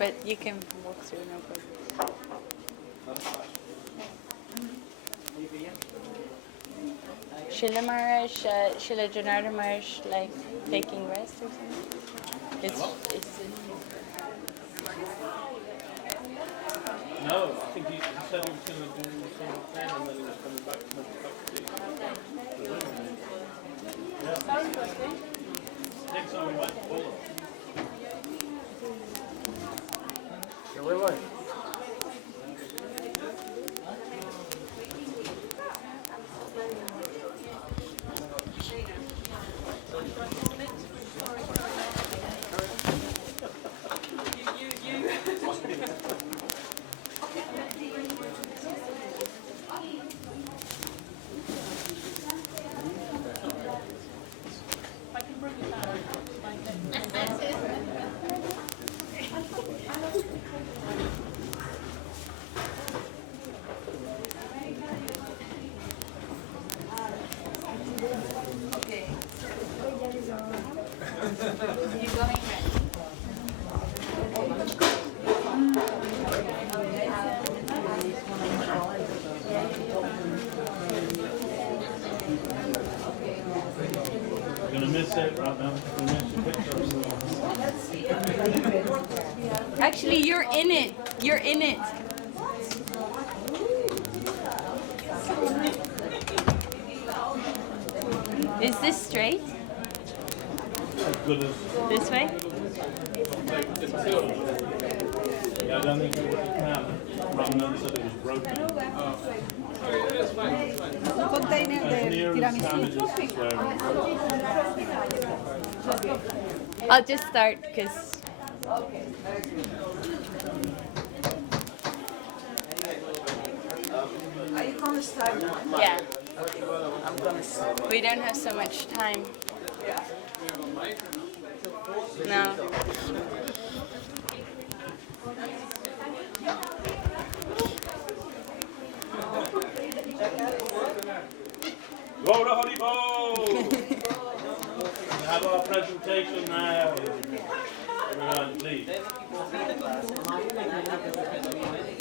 but you can walk through, no problem. Shila Maharaj, Shila Janardhan Maharaj, like taking rest or something? It's No, I think he said he was going to do some thing and then he was coming back to Bhakti. Yeah. Next time we went to Polo. Yeah, where were you? Actually, you're in it. You're in it. Is this straight? This way? Yeah, I don't think it can. Ramnan said it was broken. Container de tiramisú. I'll just start because. Are you going to start now? Yeah. Okay, I'm going to start. We don't have so much time. No. Go to Haribo! We have our presentation now. Everyone, please.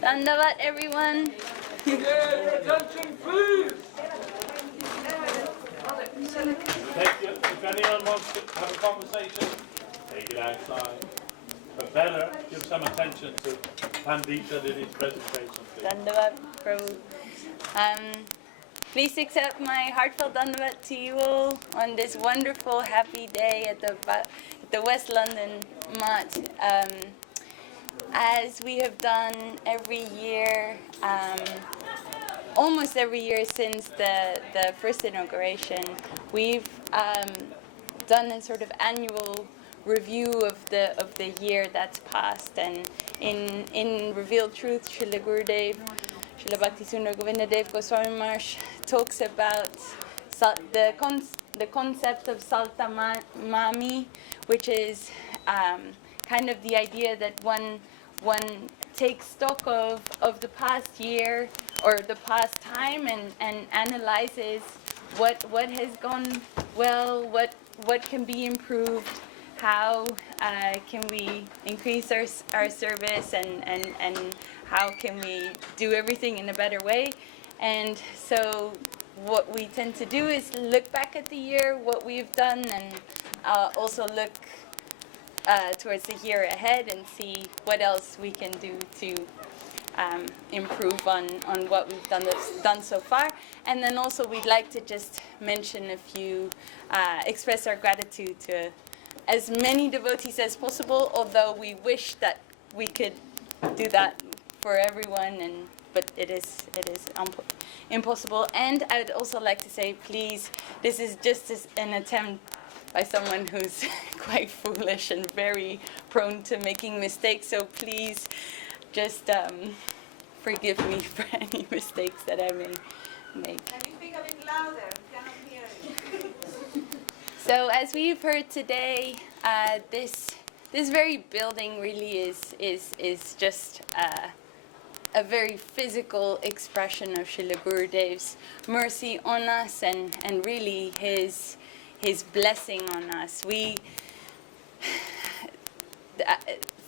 Dandavat, everyone. Attention, please! If anyone wants to have a conversation, take it outside. But better, give some attention to Pandita did his presentation. Dandavat, Prabhu. Please accept my heartfelt dandavat to you all on this wonderful, happy day at the West London Mat. As we have done every year, almost every year since the first inauguration, we've done a sort of annual review of the year that's passed, and in Revealed Truth, Srila Gurudev, Srila Bhakti Sundar Govindadev Goswami Maharaj talks about the concept of Salta Mami, which is kind of the idea that one takes stock of the past year or the past time and analyzes what has gone well, what can be improved, how can we increase our service, and how can we do everything in a better way. And so what we tend to do is look back at the year, what we've done, and also look towards the year ahead and see what else we can do to improve on what we've done so far. And then also we'd like to just mention a few, express our gratitude to as many devotees as possible, although we wish that we could do that for everyone, but it is impossible. And I would also like to say, please, this is just an attempt by someone who's quite foolish and very prone to making mistakes, so please just forgive me for any mistakes that I may make. Can you speak a bit louder? We cannot hear you. So as we've heard today, this very building really is just a very physical expression of Srila Gurudev's mercy on us and really his blessing on us.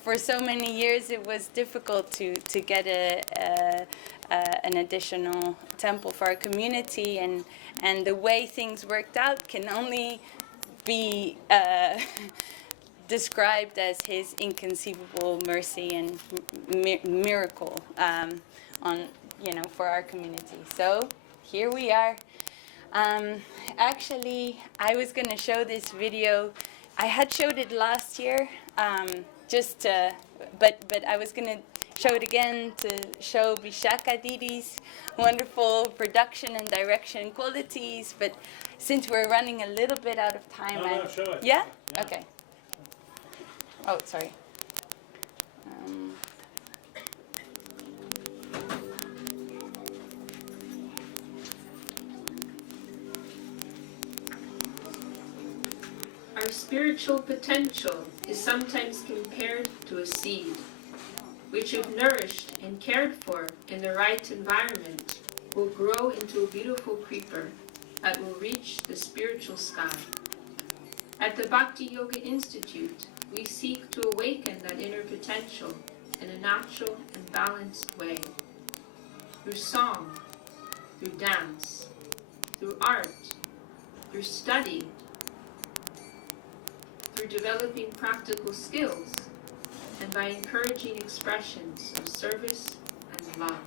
for so many years it was difficult to get an additional temple for our community, and the way things worked out can only be described as his inconceivable mercy and miracle for our community. So here we are. Actually, I was going to show this video. I had showed it last year, but I was going to show it again to show Vishaka Didi's wonderful production and direction qualities. But since we're running a little bit out of time, No, show it. Yeah? Yeah. Okay. Oh, sorry. Our spiritual potential is sometimes compared to a seed, which if nourished and cared for in the right environment, will grow into a beautiful creeper that will reach the spiritual sky. At the Bhakti Yoga Institute, we seek to awaken that inner potential in a natural and balanced way. Through song, through dance, through art, through study, through developing practical skills, and by encouraging expressions of service and love.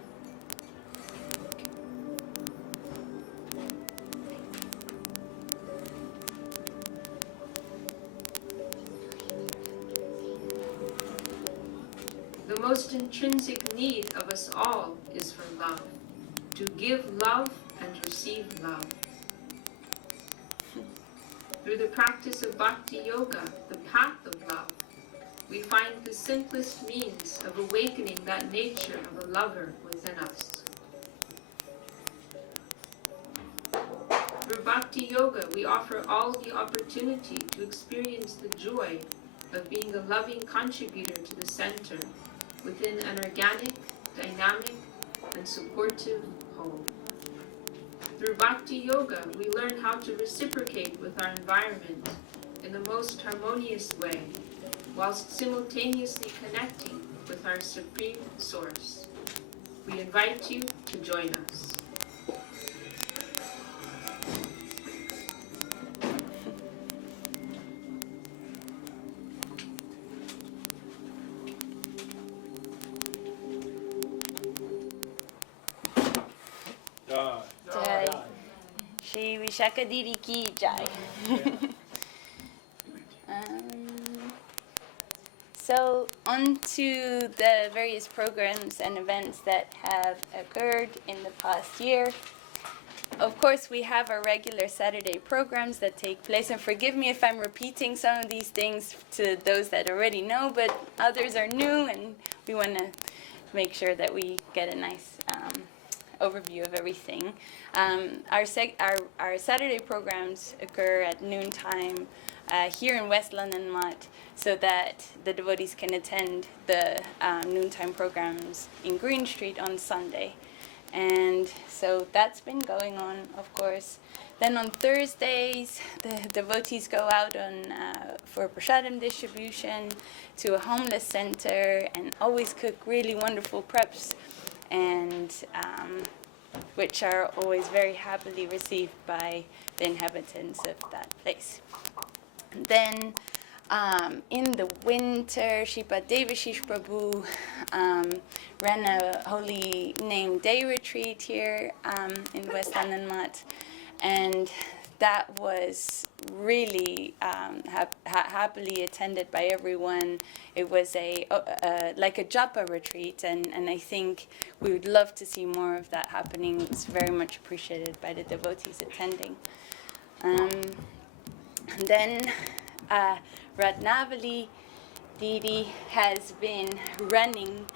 The most intrinsic need of us all is for love, to give love and receive love. Through the practice of Bhakti Yoga, the path of love, we find the simplest means of awakening that nature of a lover within us. Through Bhakti Yoga, we offer all the opportunity to experience the joy of being a loving contributor to the center within an organic, dynamic, and supportive whole. Through Bhakti Yoga, we learn how to reciprocate with our environment in the most harmonious way, whilst simultaneously connecting with our Supreme Source. We invite you to join us. Jai. Shri Vishaka Didi ki jai. So on to the various programs and events that have occurred in the past year. Of course, we have our regular Saturday programs that take place, and forgive me if I'm repeating some of these things to those that already know, but others are new, and we want to make sure that we get a nice overview of everything. Our Saturday programs occur at noontime here in West London Mott, so that the devotees can attend the noontime programs in Green Street on Sunday. And so that's been going on, of course. Then on Thursdays, the devotees go out for prasadam distribution to a homeless center and always cook really wonderful preps, and which are always very happily received by the inhabitants of that place. And then in the winter, Shripad Devashish Prabhu ran a Holy Name Day retreat here in West London Mott, and that was really happily attended by everyone. It was like a japa retreat, and I think we would love to see more of that happening. It's very much appreciated by the devotees attending. And then Ratnavali Didi has been running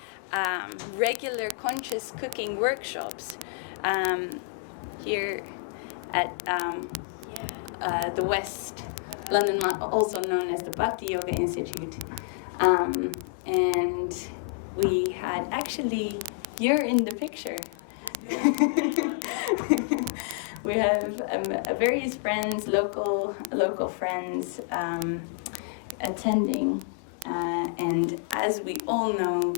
regular conscious cooking workshops here at the West London, also known as the Bhakti Yoga Institute. And we had, actually, you're in the picture. We have various friends, local friends attending, And as we all know,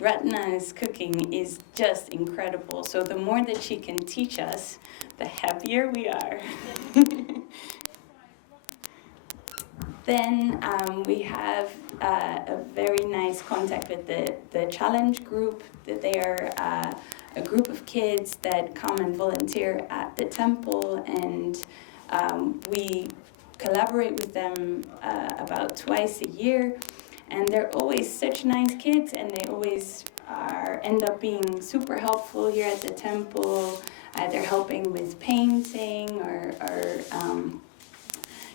Ratna's cooking is just incredible. So the more that she can teach us, the happier we are. Then we have a very nice contact with the challenge group. That they are a group of kids that come and volunteer at the temple, and we collaborate with them about twice a year. And they're always such nice kids, and they always end up being super helpful here at the temple, either helping with painting or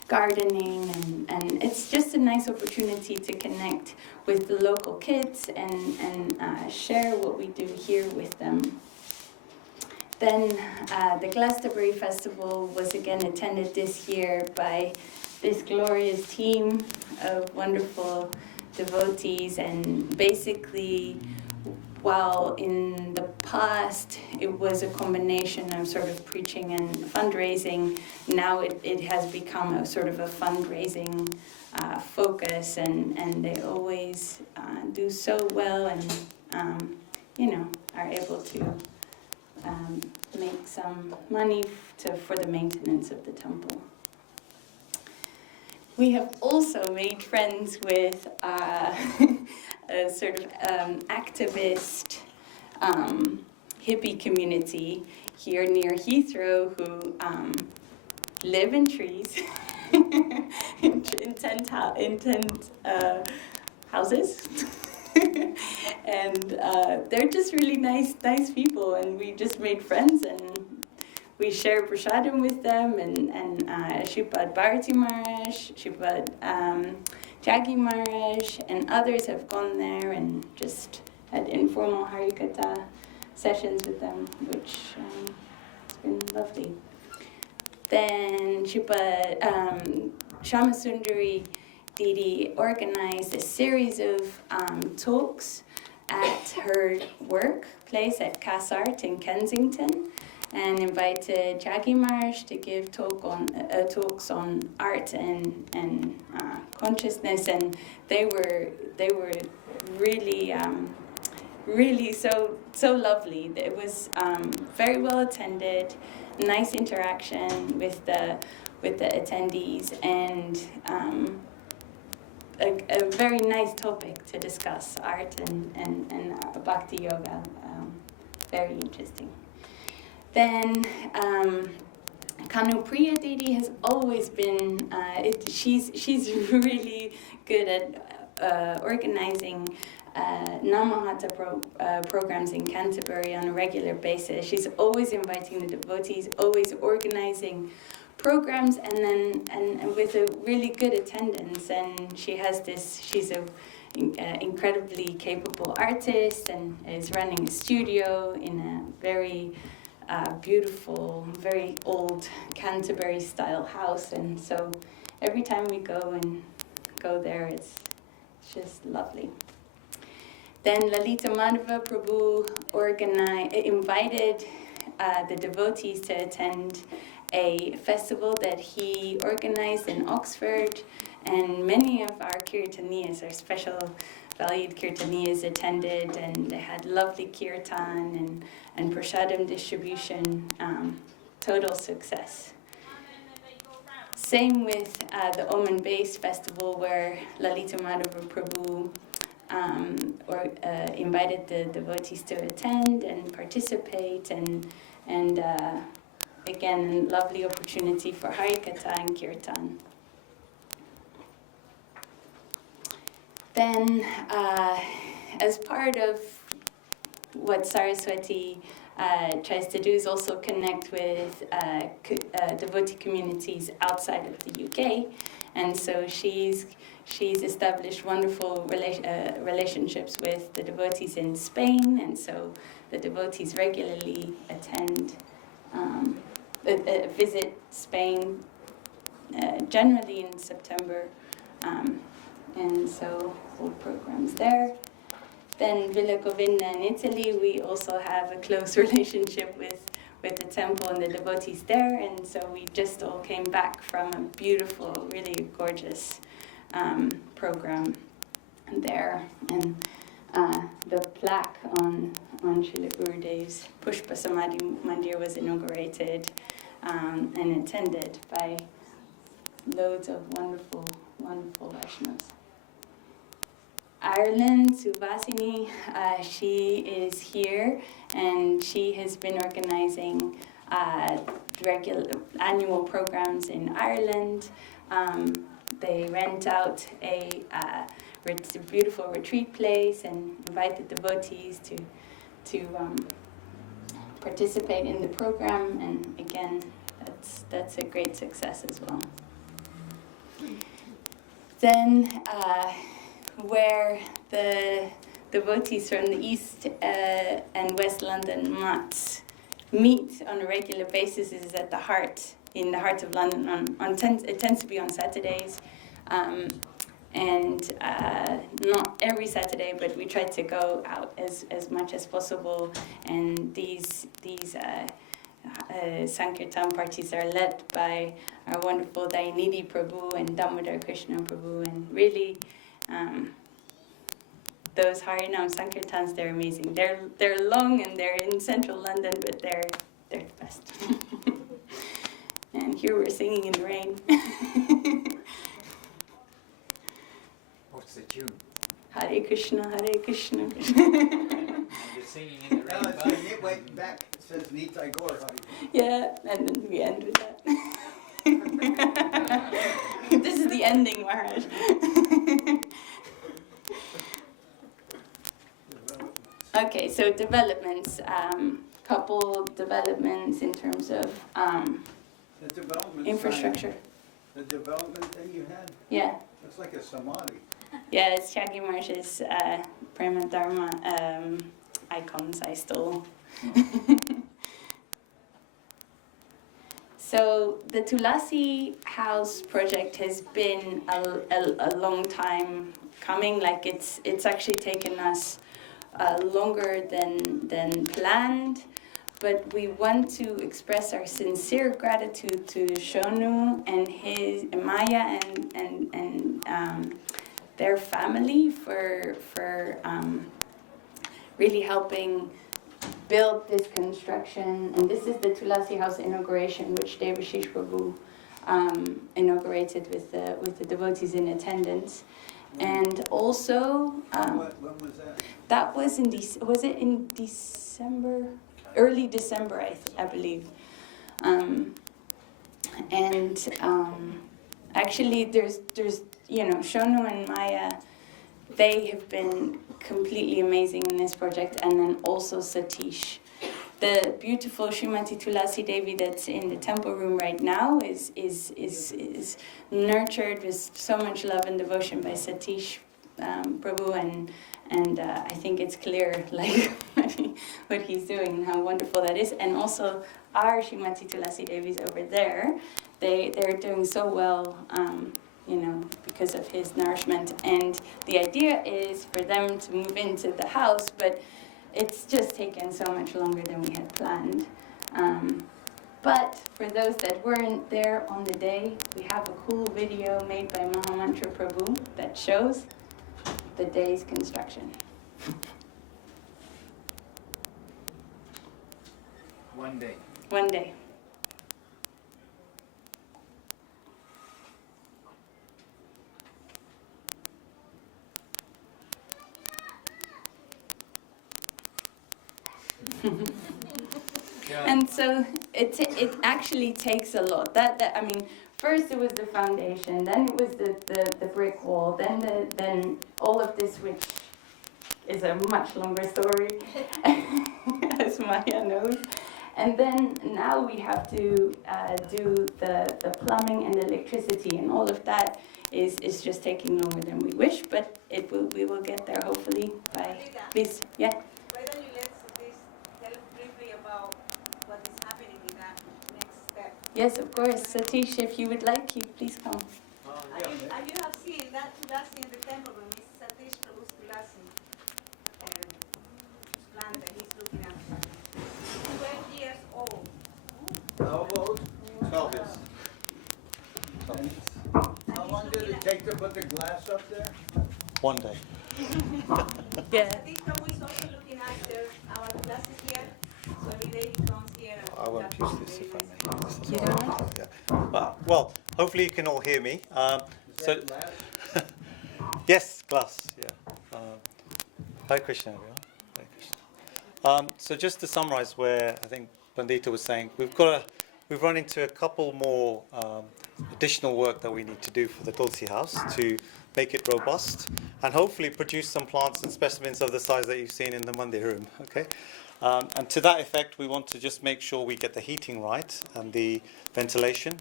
gardening, and it's just a nice opportunity to connect with the local kids and share what we do here with them. Then the Glastonbury Festival was again attended this year by this glorious team of wonderful devotees, and basically, while in the past it was a combination of sort of preaching and fundraising, now it has become a sort of a fundraising focus, and they always do so well, and are able to make some money for the maintenance of the temple. We have also made friends with a sort of activist hippie community here near Heathrow who live in trees in tent houses. And they're just really nice people, and we just made friends, and we share prasadam with them, and Shripad Bharati Maharaj, Shripad Jaggi Maharaj, and others have gone there and just had informal Harikatha sessions with them, which has been lovely. Then Shripad Shamasundari Didi organized a series of talks at her workplace at Cassart in Kensington, and invited Jaggi Maharaj to give talks on art and consciousness, and they were really really so lovely. It was very well attended, nice interaction with the attendees, and a very nice topic to discuss, art and Bhakti yoga. Very interesting. Then Kanupriya Didi has always been, she's really good at organizing Namahata programs in Canterbury on a regular basis. She's always inviting the devotees, always organizing programs, and with a really good attendance. And she's a incredibly capable artist, and is running a studio in a very beautiful, very old Canterbury style house, and so every time we go there, it's just lovely. Then Lalita Madhava Prabhu invited the devotees to attend a festival that he organized in Oxford, and many of our kirtaniyas, our special valued kirtaniyas, attended, and they had lovely kirtan and prasadam distribution, total success. Same with the Oman Base Festival, where Lalita Madhava Prabhu invited the devotees to attend and participate, and again, a lovely opportunity for Harikatha and Kirtan. Then, as part of what Saraswati tries to do is also connect with devotee communities outside of the UK, and so she's established wonderful relationships with the devotees in Spain, and so the devotees regularly visit Spain, generally in September, and so hold programs there. Then Villa Govinda in Italy, we also have a close relationship with the temple and the devotees there, and so we just all came back from a beautiful, really gorgeous program there, and the plaque on Srila Gurudev's Pushpa Samadhi Mandir was inaugurated and attended by loads of wonderful Vaishnavas. Ireland, Subhasini, she is here, and she has been organizing regular annual programs in Ireland. They rent out a beautiful retreat place and invite the devotees to participate in the program, and again, that's a great success as well. Then, where the devotees from the East and West London mats meet on a regular basis is at in the heart of London. It tends to be on Saturdays, and not every Saturday, but we try to go out as much as possible. And these Sankirtan parties are led by our wonderful Dayanidhi Prabhu and Damodar Krishna Prabhu, and really those Harinam Sankirtans, they're amazing. They're long and they're in central London, but they're the best. And here we're singing in the rain. What's the tune? Hare Krishna, Hare Krishna. You're singing in the rain. Wait, back. It says Nitai Gaur Hari. Yeah, and then we end with that. This is the ending, Maharaj. Okay, so developments. Couple developments in terms of The development infrastructure. sign, the development thing you had, Yeah. looks like a samadhi. Yeah, it's Shaggy Marsh's Prema Dharma icons I stole. So the Tulasi House project has been a long time coming. Like it's actually taken us longer than planned. But we want to express our sincere gratitude to Shonu and Maya and their family for really helping build this construction. And this is the Tulasi House inauguration, which Devashish Prabhu inaugurated with the devotees in attendance. And also, When was that? that was was it in December? Early December, I believe. Actually, there's Shonu and Maya, they have been completely amazing in this project, and then also Satish. The beautiful Srimati Tulasi Devi that's in the temple room right now is nurtured with so much love and devotion by Satish Prabhu, and I think it's clear like what he's doing and how wonderful that is. And also our Srimati Tulasi Devis over there, they're doing so well, because of his nourishment. And the idea is for them to move into the house, but it's just taken so much longer than we had planned. But for those that weren't there on the day, we have a cool video made by Mahamantra Prabhu that shows the day's construction. One day. One day. Yeah. And so it actually takes a lot. First it was the foundation, then it was the brick wall, then all of this, which is a much longer story, as Maya knows. And then now we have to do the plumbing and the electricity, and all of that is just taking longer than we wish, but we will get there hopefully by. Pandita, Please, yeah. why don't you let Satish tell briefly about what is happening in that next step? Yes, of course. Satish, if you would like, you please come. And you have seen that Tulasi in the temple room is Satish Prabhu's Tulasi plant that he's looking at. 12 years old. How old? 12 years. How long did it take to put the glass up there? One day. Yeah. Pandita was also looking after our classes here, so every day he comes here and I won't talks use this very if I nice. may use this as You well. don't want? Yeah. Well, hopefully you can all hear me. Is So, that glass? yes, glass. Yeah. Hare Krishna, everyone. Hare Krishna. So just to summarise, where I think Pandita was saying, we've run into a couple more additional work that we need to do for the Tulsi house to make it robust and hopefully produce some plants and specimens of the size that you've seen in the Mandir room. Okay. And to that effect, we want to just make sure we get the heating right and the ventilation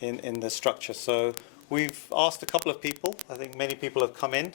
in the structure. So we've asked a couple of people. I think many people have come in,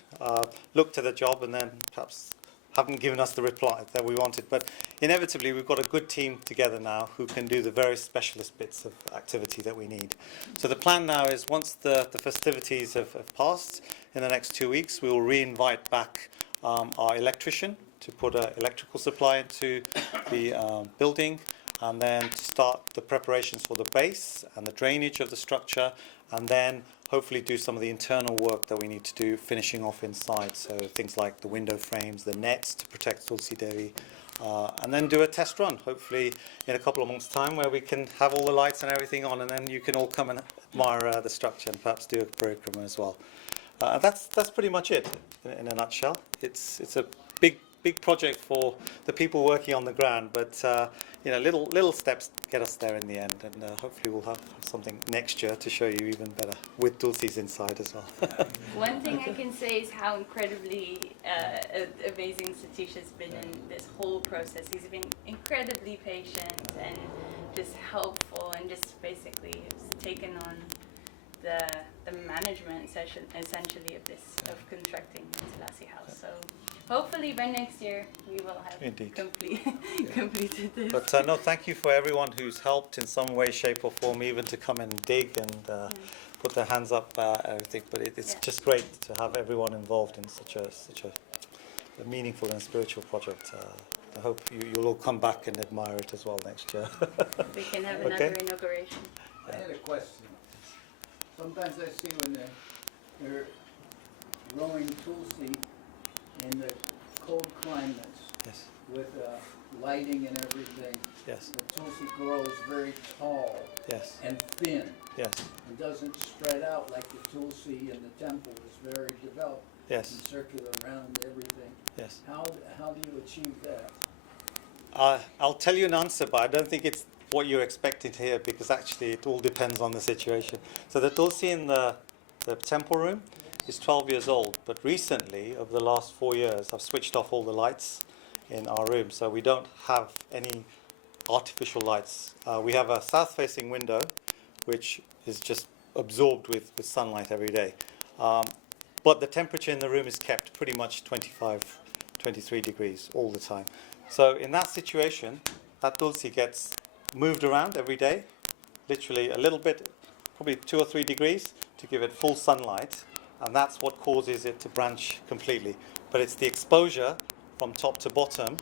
looked at the job, and then perhaps haven't given us the reply that we wanted. But inevitably, we've got a good team together now who can do the very specialist bits of activity that we need. So the plan now is once the festivities have passed, in the next 2 weeks, we will re-invite back our electrician to put an electrical supply into the building, and then to start the preparations for the base and the drainage of the structure, and then hopefully do some of the internal work that we need to do, finishing off inside. So things like the window frames, the nets to protect Tulsi Devi, and then do a test run, hopefully in a couple of months' time, where we can have all the lights and everything on, and then you can all come and admire the structure and perhaps do a parikrama as well. That's pretty much it in a nutshell. It's a big project for the people working on the ground, but little steps get us there in the end, and hopefully we'll have something next year to show you even better with Tulsi's inside as well. One thing I can say is how incredibly amazing Satish has been in this whole process. He's been incredibly patient and just helpful, and just basically has taken on the management session essentially of constructing the Devidasi house. So hopefully by next year we will have Indeed. completed this. But no, thank you for everyone who's helped in some way, shape or form, even to come and dig and put their hands up, everything. But it's just great to have everyone involved in such a meaningful and spiritual project. I hope you'll all come back and admire it as well next year. We can have another inauguration. I had a question. Sometimes I see when they're growing Tulsi in the cold climates Yes, with lighting and everything, yes, the Tulsi grows very tall yes, and thin yes, and doesn't spread out like the Tulsi in the temple is very developed yes, and circular around everything. yes. How do you achieve that? I'll tell you an answer, but I don't think it's what you're expecting to hear, because actually it all depends on the situation. So the Tulsi in the temple room is 12 years old, but recently, over the last 4 years, I've switched off all the lights in our room, so we don't have any artificial lights. We have a south-facing window, which is just absorbed with sunlight every day. But the temperature in the room is kept pretty much 25, 23 degrees all the time. So in that situation, that Tulsi gets moved around every day, literally a little bit, probably 2 or 3 degrees, to give it full sunlight, and that's what causes it to branch completely. But it's the exposure from top to bottom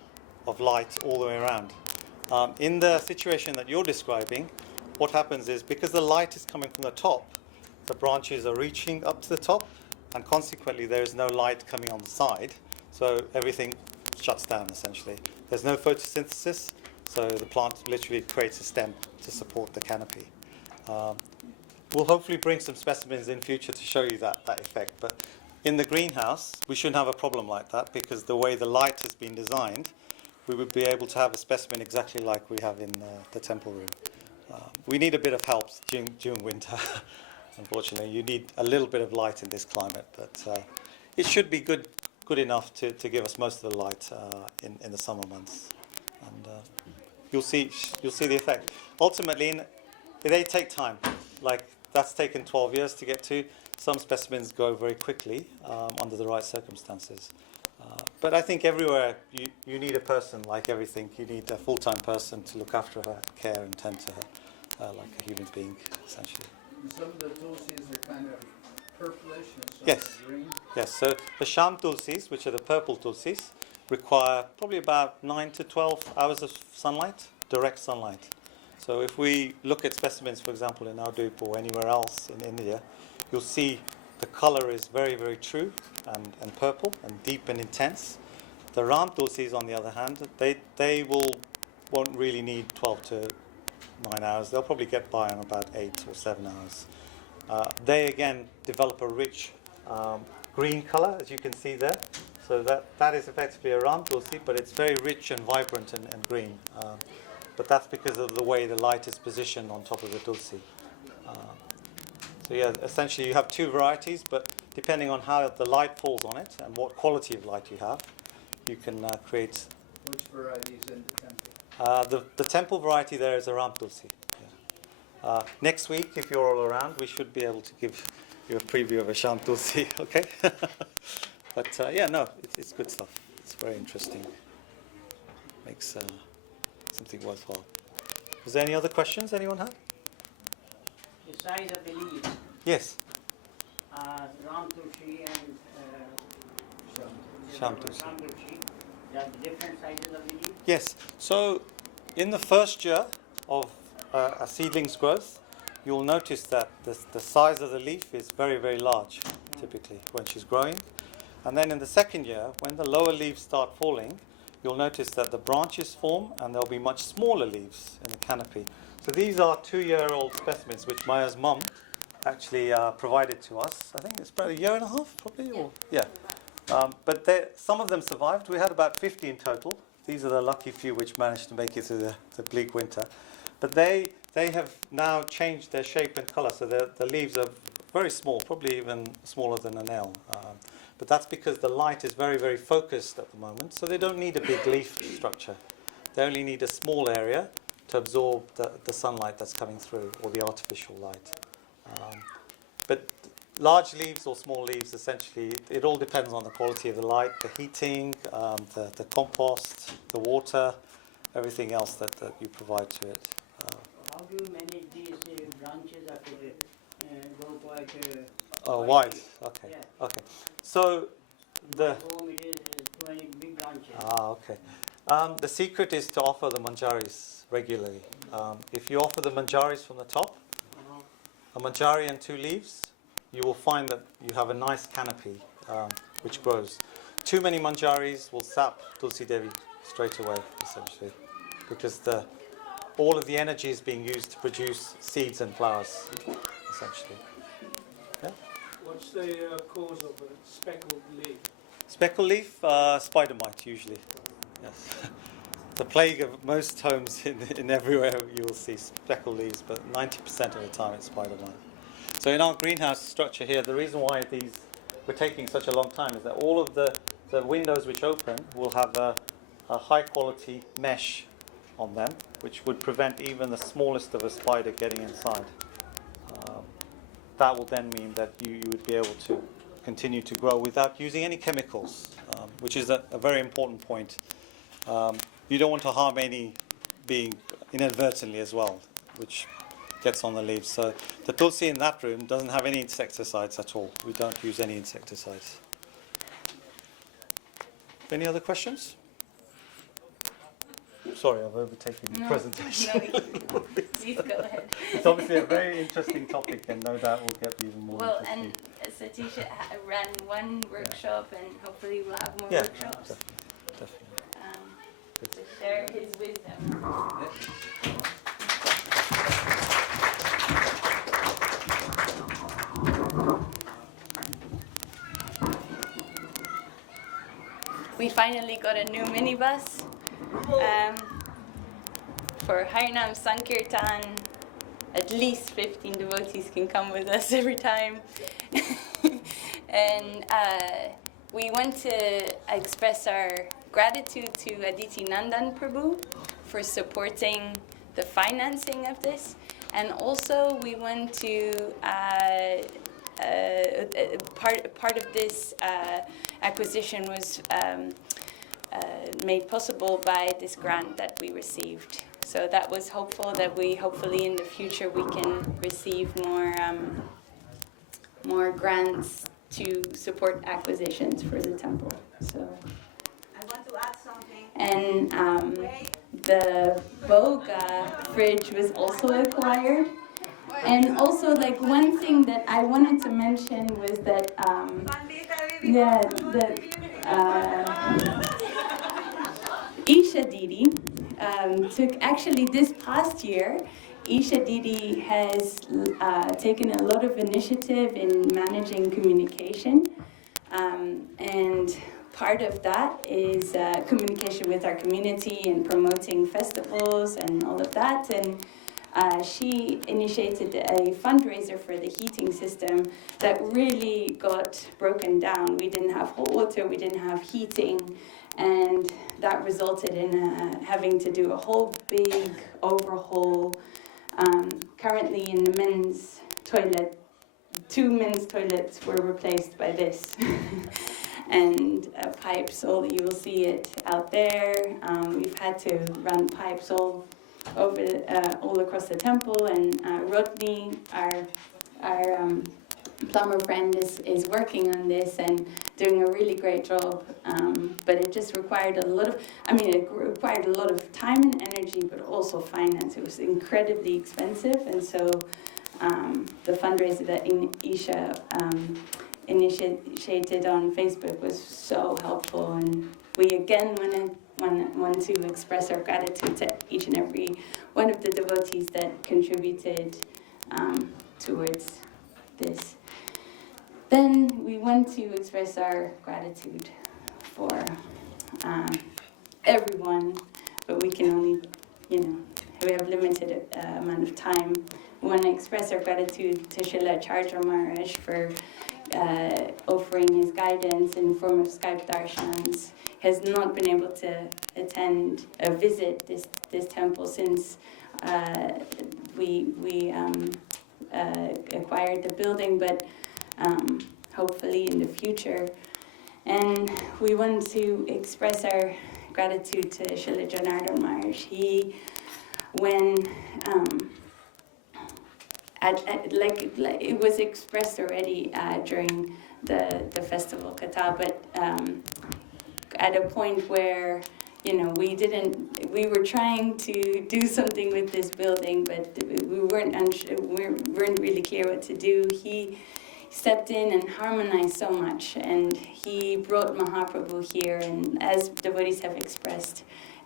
of light all the way around. In the situation that you're describing, what happens is, because the light is coming from the top, the branches are reaching up to the top, and consequently there is no light coming on the side, so everything shuts down essentially. There's no photosynthesis, so the plant literally creates a stem to support the canopy. We'll hopefully bring some specimens in future to show you that effect, but in the greenhouse we shouldn't have a problem like that, because the way the light has been designed, we would be able to have a specimen exactly like we have in the temple room. We need a bit of help during winter. Unfortunately, you need a little bit of light in this climate, but it should be good enough to give us most of the light in the summer months, and you'll see the effect. Ultimately, they take time. Like that's taken 12 years to get to. Some specimens go very quickly under the right circumstances. But I think everywhere you need a person, like everything. You need a full-time person to look after her, care and tend to her like a human being, essentially. And some of the Tulsis are kind of purplish and some Yes. are green. Yes, so the Sham Tulsis, which are the purple Tulsis, require probably about 9 to 12 hours of sunlight, direct sunlight. So if we look at specimens, for example, in Audip or anywhere else in India, you'll see the color is very, very true and purple and deep and intense. The Ram Tulsis, on the other hand, they won't really need 12 to 9 hours. They'll probably get by on about 8 or 7 hours. They again develop a rich green color, as you can see there. So that is effectively a Ram Tulsi, but it's very rich and vibrant and green. But that's because of the way the light is positioned on top of the Tulsi. So yeah, essentially you have two varieties, but depending on how the light falls on it and what quality of light you have, you can create. Which variety is in the temple? The temple variety there is a Ram Tulsi. Yeah. Next week, if you're all around, we should be able to give you a preview of a Sham Tulsi, okay? But yeah, no, it's good stuff. It's very interesting. Makes something worthwhile. Was there any other questions anyone had? The size of the leaves, Yes. Ram Tulsi and Sham Tulsi. Ram Tulsi, there are different sizes of the leaves. Yes. So in the first year of a seedling's growth, you'll notice that the size of the leaf is very, very large, typically, when she's growing. And then in the second year, when the lower leaves start falling, you'll notice that the branches form and there'll be much smaller leaves in the canopy. So these are 2-year-old specimens, which Maya's mum actually provided to us. I think it's about a year and a half, probably, or yeah. But some of them survived. We had about 50 in total. These are the lucky few which managed to make it through the bleak winter. But they have now changed their shape and colour, so the leaves are very small, probably even smaller than a nail. But that's because the light is very, very focused at the moment, so they don't need a big leaf structure. They only need a small area to absorb the sunlight that's coming through, or the artificial light. But large leaves or small leaves, essentially, it all depends on the quality of the light, the heating, the compost, the water, everything else that you provide to it. How do you manage these branches after they go quite Wide. Okay. Yeah. Okay. So the home it is too many big branches? okay. The secret is to offer the manjaris regularly. If you offer the manjaris from the top, a manjari and 2 leaves, you will find that you have a nice canopy which grows. Too many manjaris will sap Tulsi Devi straight away, essentially, because all of the energy is being used to produce seeds and flowers, essentially. Yeah? What's the cause of a speckled leaf? Speckled leaf, spider mite usually. Yes. The plague of most homes in everywhere you will see speckled leaves, but 90% of the time it's spider mite. So in our greenhouse structure here, the reason why we're taking such a long time is that all of the windows which open will have a high quality mesh on them, which would prevent even the smallest of a spider getting inside. That will then mean that you would be able to continue to grow without using any chemicals, which is a very important point. You don't want to harm any being inadvertently as well, which gets on the leaves. So the Tulsi in that room doesn't have any insecticides at all. We don't use any insecticides. Any other questions? Sorry, I've overtaken the presentation. No, please go ahead. It's obviously a very interesting topic, and no doubt we'll get even more Well, interesting. and Satish ran one workshop, and hopefully we'll have more Yeah, workshops definitely. to share his wisdom. We finally got a new minibus for Harinam Sankirtan. At least 15 devotees can come with us every time. And we want to express our gratitude to Aditi Nandan Prabhu for supporting the financing of this. And also we want to, part of this acquisition was made possible by this grant that we received. So that was hopeful that hopefully in the future we can receive more grants to support acquisitions for the temple. So. I want to add something. And the Boga fridge was also acquired. And also, like, one thing that I wanted to mention was that, Pandita Didi, yeah, so that beautiful. Isha Didi took, actually this past year, Isha Didi has taken a lot of initiative in managing communication, and part of that is communication with our community and promoting festivals and all of that. And she initiated a fundraiser for the heating system that really got broken down. We didn't have hot water, we didn't have heating, and that resulted in having to do a whole big overhaul. Currently in the men's toilet, 2 men's toilets were replaced by this. And pipes, you will see it out there. We've had to run pipes all across the temple, and Rodney, our plumber friend, is working on this and doing a really great job. But it just required it required a lot of time and energy, but also finance. It was incredibly expensive, and so the fundraiser that Isha initiated on Facebook was so helpful, and we again want to express our gratitude to each and every one of the devotees that contributed towards this. Then we want to express our gratitude for everyone, but we can only, we have limited amount of time. We want to express our gratitude to Srila Charja Maharaj for offering his guidance in the form of Skype darshans. He has not been able to visit this temple since we acquired the building, but hopefully in the future. And we want to express our gratitude to Srila Janardhan Maharaj. It was expressed already during the festival Katha, but at a point where we were trying to do something with this building, but we weren't really clear what to do. He stepped in and harmonized so much, and he brought Mahaprabhu here, and as devotees have expressed,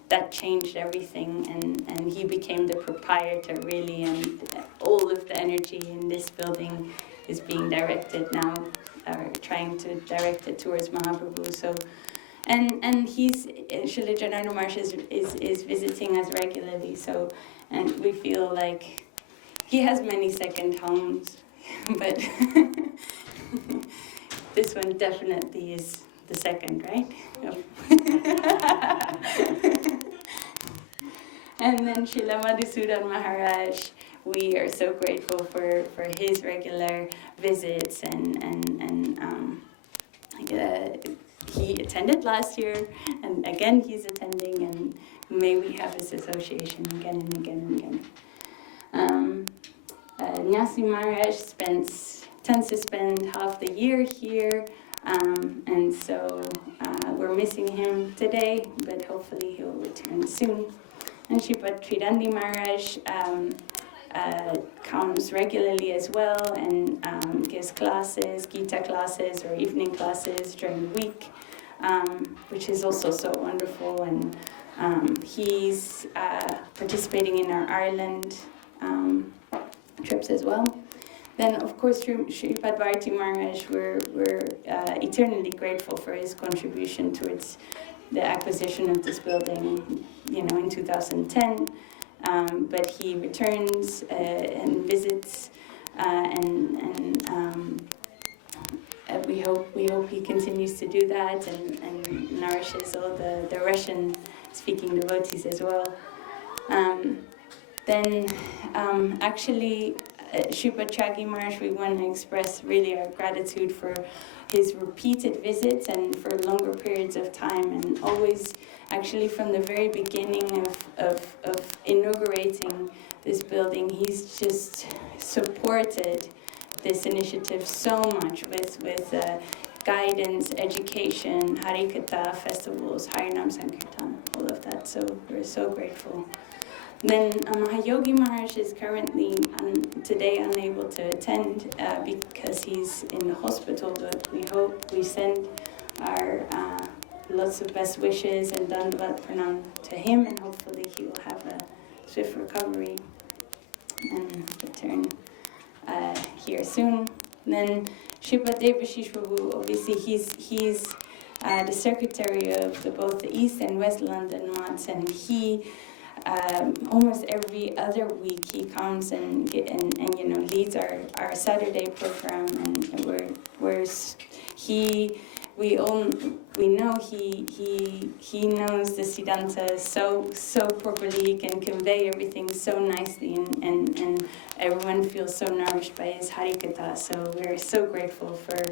that changed everything, and he became the proprietor really, and all of the energy in this building is being directed now, trying to direct it towards Mahaprabhu. So, and he's Srila Janardhan Maharaj is visiting us regularly. So, and we feel like he has many second homes, but this one definitely is the second, right? And then Srila Madhusudan Maharaj, we are so grateful for his regular visits, and he attended last year, and again he's attending, and may we have his association again and again and again. Nyasi Maharaj tends to spend half the year here, and so we're missing him today, but hopefully he'll return soon. And Sripad Tridandi Maharaj comes regularly as well, and gives classes, Gita classes or evening classes during the week, which is also so wonderful. And he's participating in our Ireland trips as well. Then, of course, Sripad Bharati Maharaj, we're eternally grateful for his contribution towards the acquisition of this building, in 2010. But he returns and visits, and we hope he continues to do that and nourishes all the Russian-speaking devotees as well. Then, actually, Sripad Chagi Maharaj, we want to express really our gratitude for his repeated visits and for longer periods of time, and always, actually from the very beginning of inaugurating this building, he's just supported this initiative so much with guidance, education, Harikatha, festivals, Harinam Sankirtan, all of that. So we're so grateful. Then Mahayogi Maharaj is currently today unable to attend because he's in the hospital, but we send our lots of best wishes and Dandavat Pranam to him, and hopefully he will have a swift recovery and return here soon. Then Shripa Devashish Prabhu, obviously he's the secretary of both the East and West London Mats, and he almost every other week he comes and leads our Saturday program, and we know he knows the Siddhanta so properly. He can convey everything so nicely, and everyone feels so nourished by his Harikatha. So we're so grateful for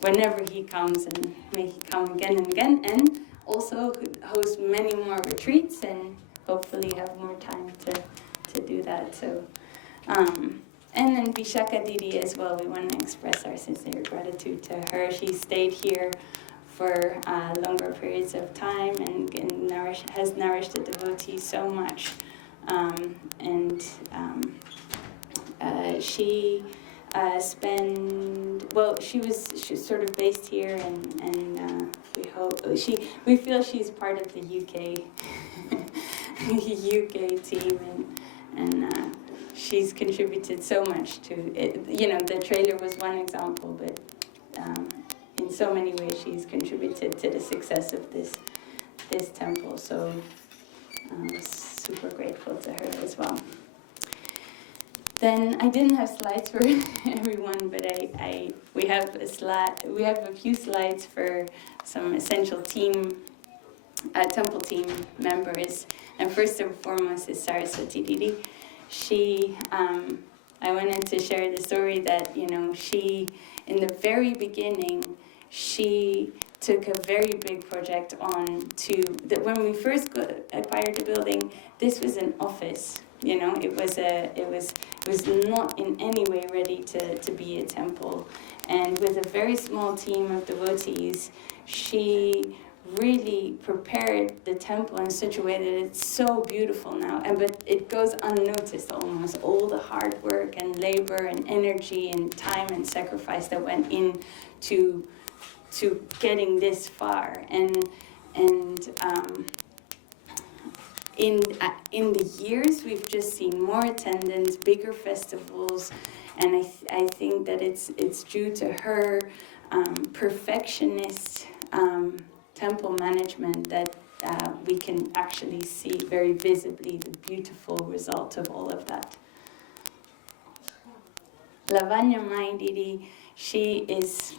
whenever he comes, and may he come again and again, and also host many more retreats, and hopefully have more time to do that. So, and then Vishaka Didi as well, we want to express our sincere gratitude to her. She stayed here for longer periods of time and has nourished the devotees so much. She she's sort of based here, and we feel she's part of the UK team, and she's contributed so much to it. The trailer was one example, but in so many ways she's contributed to the success of this temple. So I'm super grateful to her as well. Then I didn't have slides for everyone, but we have a few slides for some essential temple team members. And first and foremost is Saraswati Didi. I wanted to share the story that she, in the very beginning, she took a very big project on when we first acquired the building. This was an office. It was not in any way ready to be a temple. And with a very small team of devotees, she really prepared the temple in such a way that it's so beautiful now. But it goes unnoticed almost, all the hard work and labor and energy and time and sacrifice that went into getting this far. In the years, we've just seen more attendance, bigger festivals, and I think that it's due to her perfectionist temple management that we can actually see very visibly the beautiful result of all of that. Lavanya Didi, she is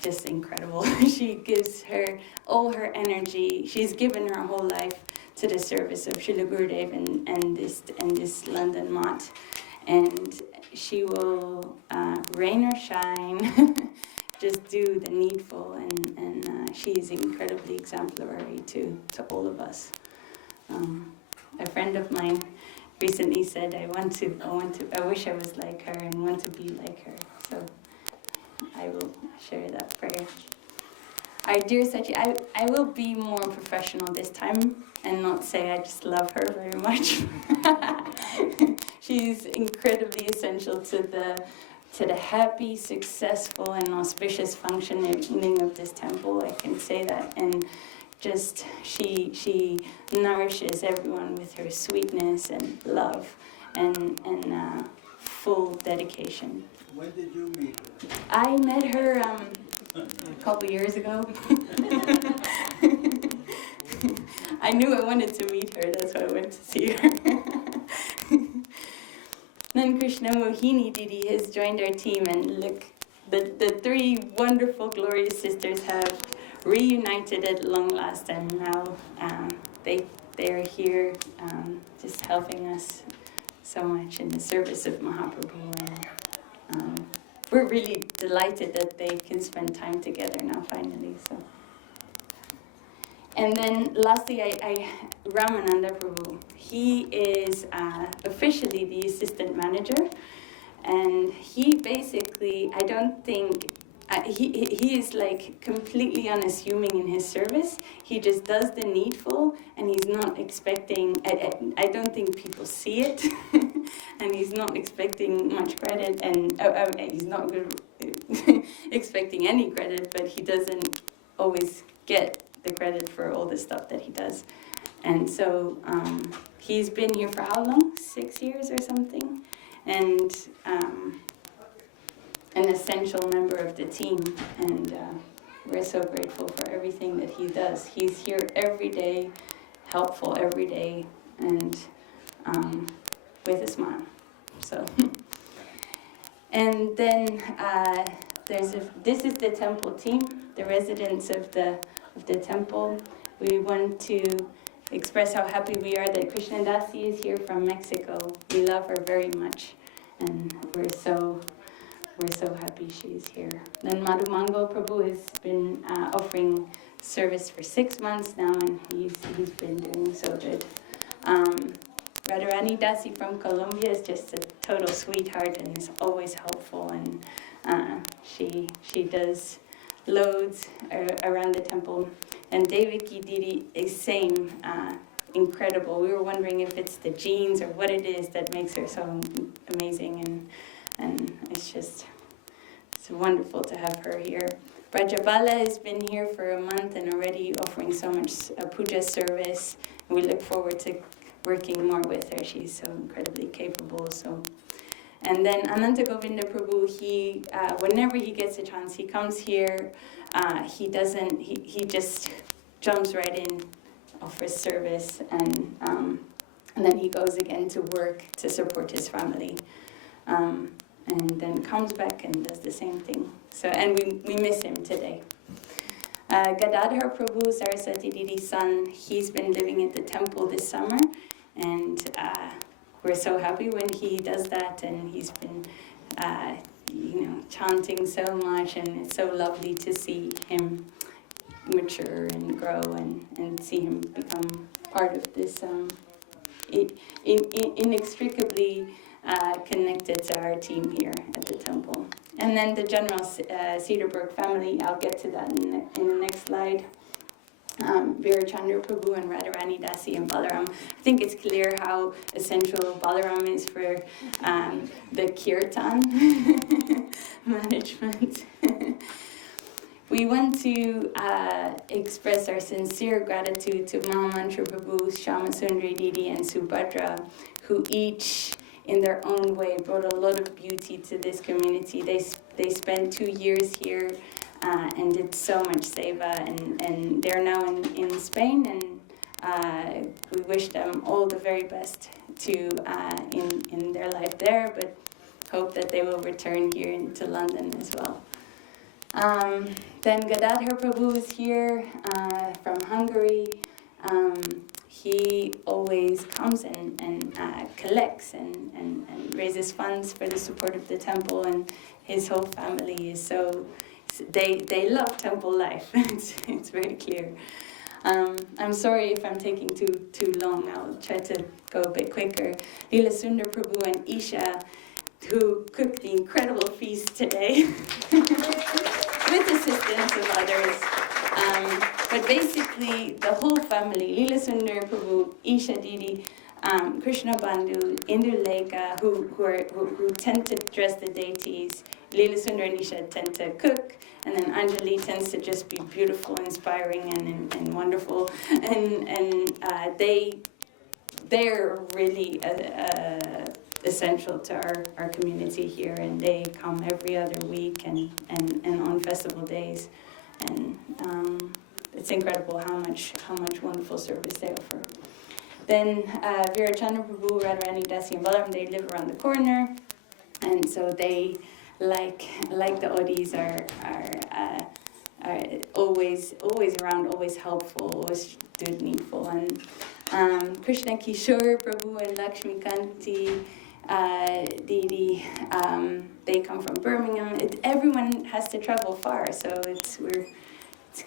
just incredible. She gives her all her energy. She's given her whole life to the service of Srila Gurudev and this London Mat, and she will rain or shine, just do the needful, and she is incredibly exemplary to all of us. A friend of mine recently said, I wish I was like her and want to be like her. So I will share that prayer. Our dear Sachi, I will be more professional this time and not say I just love her very much. She's incredibly essential to the happy, successful, and auspicious functioning of this temple. I can say that, and just she nourishes everyone with her sweetness and love and full dedication. When did you meet her? I met her a couple years ago. I knew I wanted to meet her, that's why I went to see her. Then Krishna Mohini Didi has joined our team, and look, the three wonderful, glorious sisters have reunited at long last, and now they're here just helping us so much in the service of Mahaprabhu. And we're really delighted that they can spend time together now, finally. So. And then lastly, Ramananda Prabhu. He is officially the assistant manager, and he basically, I don't think he is like completely unassuming in his service. He just does the needful, and he's not expecting. I don't think people see it, and he's not expecting much credit, and he's not expecting any credit. But he doesn't always get the credit for all the stuff that he does. And so he's been here for how long? 6 years or something, and an essential member of the team, and we're so grateful for everything that he does. He's here every day, helpful every day, and with a smile. So, and then this is the temple team, the residents of the temple. We want to express how happy we are that Krishnadasi is here from Mexico. We love her very much, and we're so happy she's here. Then Madhumango Prabhu has been offering service for 6 months now, and he's been doing so good. Radharani Dasi from Colombia is just a total sweetheart and is always helpful, and she does loads around the temple. And Devaki Didi is same, incredible. We were wondering if it's the genes or what it is that makes her so amazing, and it's wonderful to have her here. Brajabala has been here for a month and already offering so much puja service. We look forward to working more with her. She's so incredibly capable. And then Ananta Govinda Prabhu, he whenever he gets a chance, he comes here. He just jumps right in, offers service, and then he goes again to work to support his family, and then comes back and does the same thing. So, and we miss him today. Gadadhar Prabhu, Saraswati Didi's son, he's been living at the temple this summer, and we're so happy when he does that, and he's been chanting so much, and it's so lovely to see him mature and grow, and see him become part of this inextricably connected to our team here at the temple. And then the general Cedarburg family, I'll get to that in the next slide. Virachandra Prabhu and Radharani Dasi and Balaram. I think it's clear how essential Balaram is for the kirtan management. We want to express our sincere gratitude to Mahamantra Prabhu, Shyamasundari Didi, and Subhadra, who each in their own way brought a lot of beauty to this community. They spent 2 years here and did so much seva, and they're now in Spain, and we wish them all the very best in their life there, but hope that they will return here to London as well. Then Gadadhar Prabhu is here from Hungary. He always comes and collects and raises funds for the support of the temple, and his whole family is so, they love temple life. It's very clear. I'm sorry if I'm taking too long. I'll try to go a bit quicker. Leela Sundar Prabhu and Isha, who cooked the incredible feast today with assistance of others. But basically, the whole family, Leela Sundar Prabhu, Isha Didi, Krishna Bandhu, Induleka, who tend to dress the deities. Leela Sundar and Isha tend to cook, and then Anjali tends to just be beautiful, inspiring, and wonderful. And they're really essential to our community here, and they come every other week and on festival days, and it's incredible how much wonderful service they offer. Then Virachandra Prabhu, Radharani Dasi, and Balaram, they live around the corner, and so they like the Odis are always around, always helpful, always do needful. And Krishna Kishore Prabhu and Lakshmi Kanti Didi, they come from Birmingham. Everyone has to travel far, so it's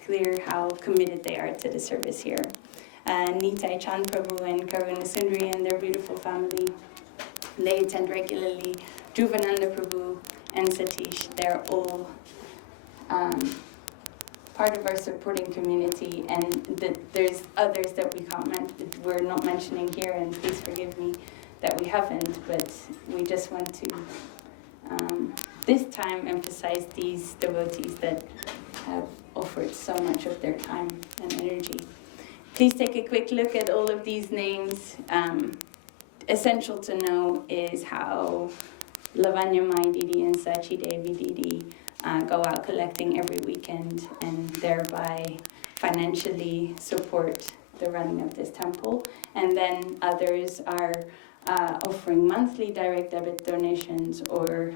clear how committed they are to the service here. Nitai Chand Prabhu and Karuna Sundari and their beautiful family, they attend regularly. Dhruvananda Prabhu and Satish, they're all part of our supporting community, and there's others that we're not mentioning here, and please forgive me that we haven't, but we just want to this time emphasize these devotees that have offered so much of their time and energy. Please take a quick look at all of these names. Essential to know is how Rasamayi Didi and Sachi Devi Didi go out collecting every weekend and thereby financially support the running of this temple. And then others are offering monthly direct debit donations or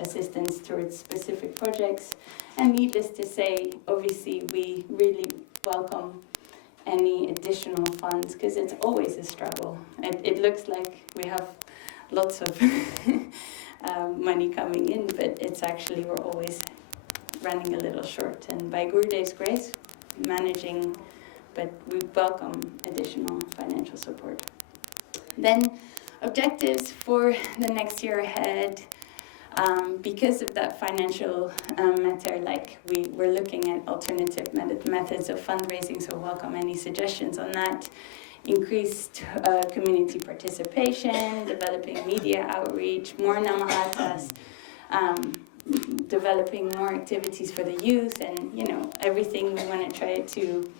assistance towards specific projects. And needless to say, obviously we really welcome any additional funds because it's always a struggle. It looks like we have lots of money coming in, but it's actually we're always running a little short. And by Gurudev's grace, managing, but we welcome additional financial support. Then objectives for the next year ahead. Because of that financial matter, like we're looking at alternative methods of fundraising, so welcome any suggestions on that. Increased community participation, developing media outreach, more namahatas, developing more activities for the youth, and everything we want to try to.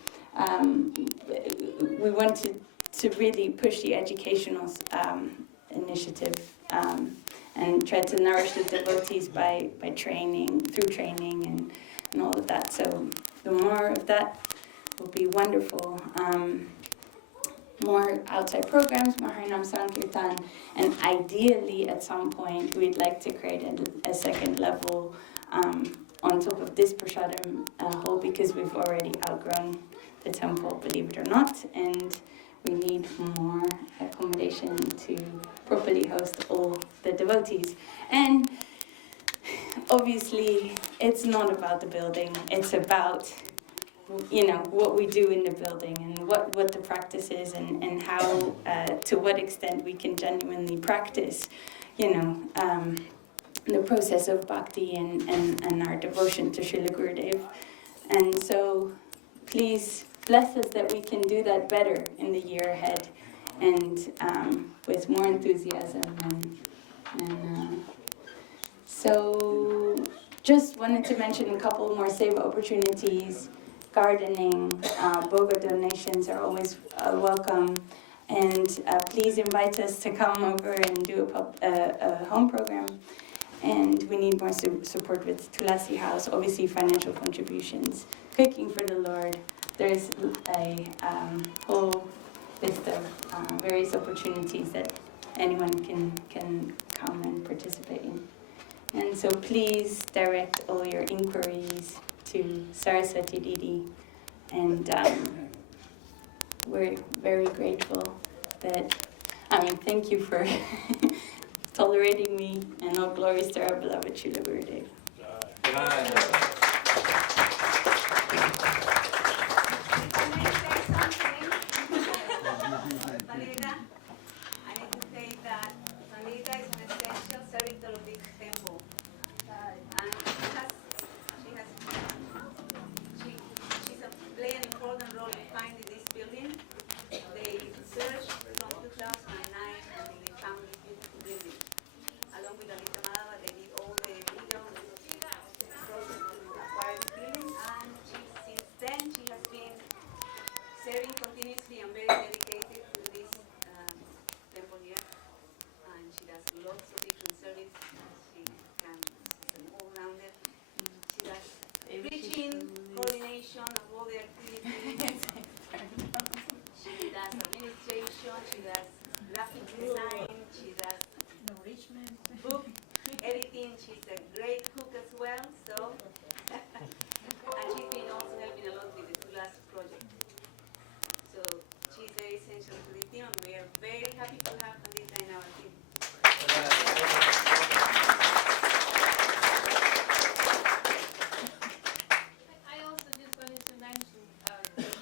We want to really push the educational initiative. And try to nourish the devotees by training, through training and all of that. So the more of that will be wonderful. More outside programs, more Harinam Sankirtan, and ideally at some point we'd like to create a second level on top of this prasadam hall because we've already outgrown the temple, believe it or not, and we need more accommodation to properly host all the devotees. And obviously, it's not about the building. It's about, what we do in the building and what the practice is and how, to what extent we can genuinely practice, the process of Bhakti and our devotion to Srila Gurudev. And so, please bless us that we can do that better in the year ahead and with more enthusiasm. And so just wanted to mention a couple more seva opportunities. Gardening, boga donations are always welcome. And please invite us to come over and do a home program. And we need more support with Tulasi House, obviously financial contributions, cooking for the Lord. There's a whole list of various opportunities that anyone can come and participate in. And so please direct all your inquiries to Saraswati Didi. And we're very grateful thank you for tolerating me, and all glories to our beloved Srila Gurudev. Pandita, I need to say that Pandita is an essential servitor of this temple. And she's play an important role in finding this building. They searched from 2009 until they found this beautiful building. Along with Alita Madhava, they did all the legal process to acquire the building, and since then she has been serving continuously and very dedicated to this temple here. And she does lots of different service. She's an all-rounder. She does preaching, coordination of all the activities. She does administration, she does graphic design, she does book editing. She's a great cook as well, so and she's been also helping a lot with the Tulas project. So she's very essential to the team, and we are very happy to have Pandita in our team. I also just wanted to mention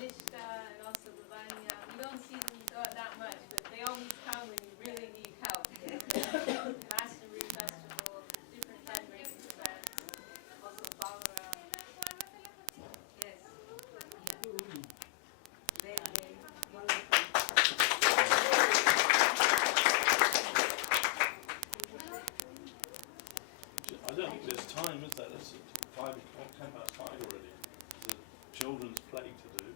Lishka and also Lavanya. You don't see them that much, but they always come when you really need help. Master Rupa time, is there? It's 5 o'clock, 10 past 5 already. There's a children's play to do,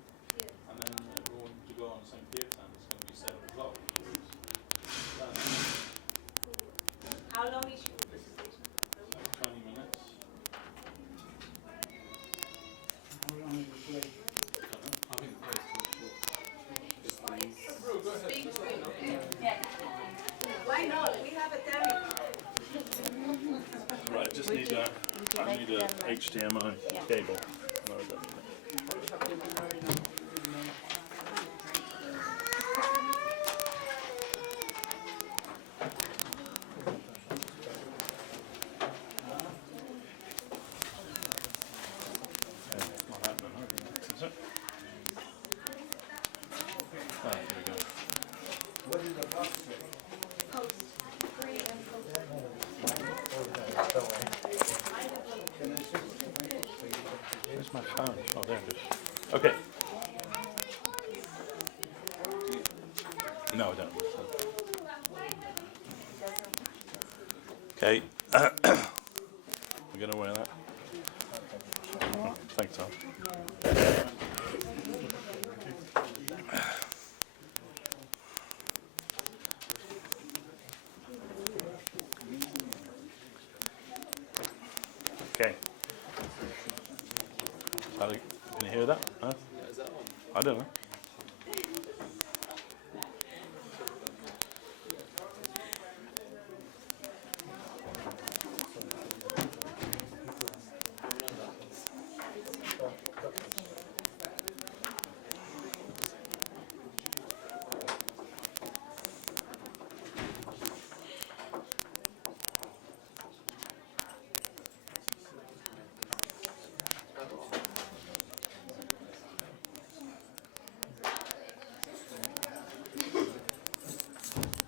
and then everyone to go on St. Kirtan. It's going to be 7 o'clock. How long is your presentation? 20 minutes. How long is the play? Why not? We have a timing. Right, just need a, I need a HDMI cable. No, I don't need it. Not happening, is it? Ah, here we go. What is the box say? Can I see? Where's my phone? Oh, there it is. Okay. No, I don't. Okay. We're going to wear that? Oh, thanks, Tom. Okay. Can you hear that? Huh? I don't know.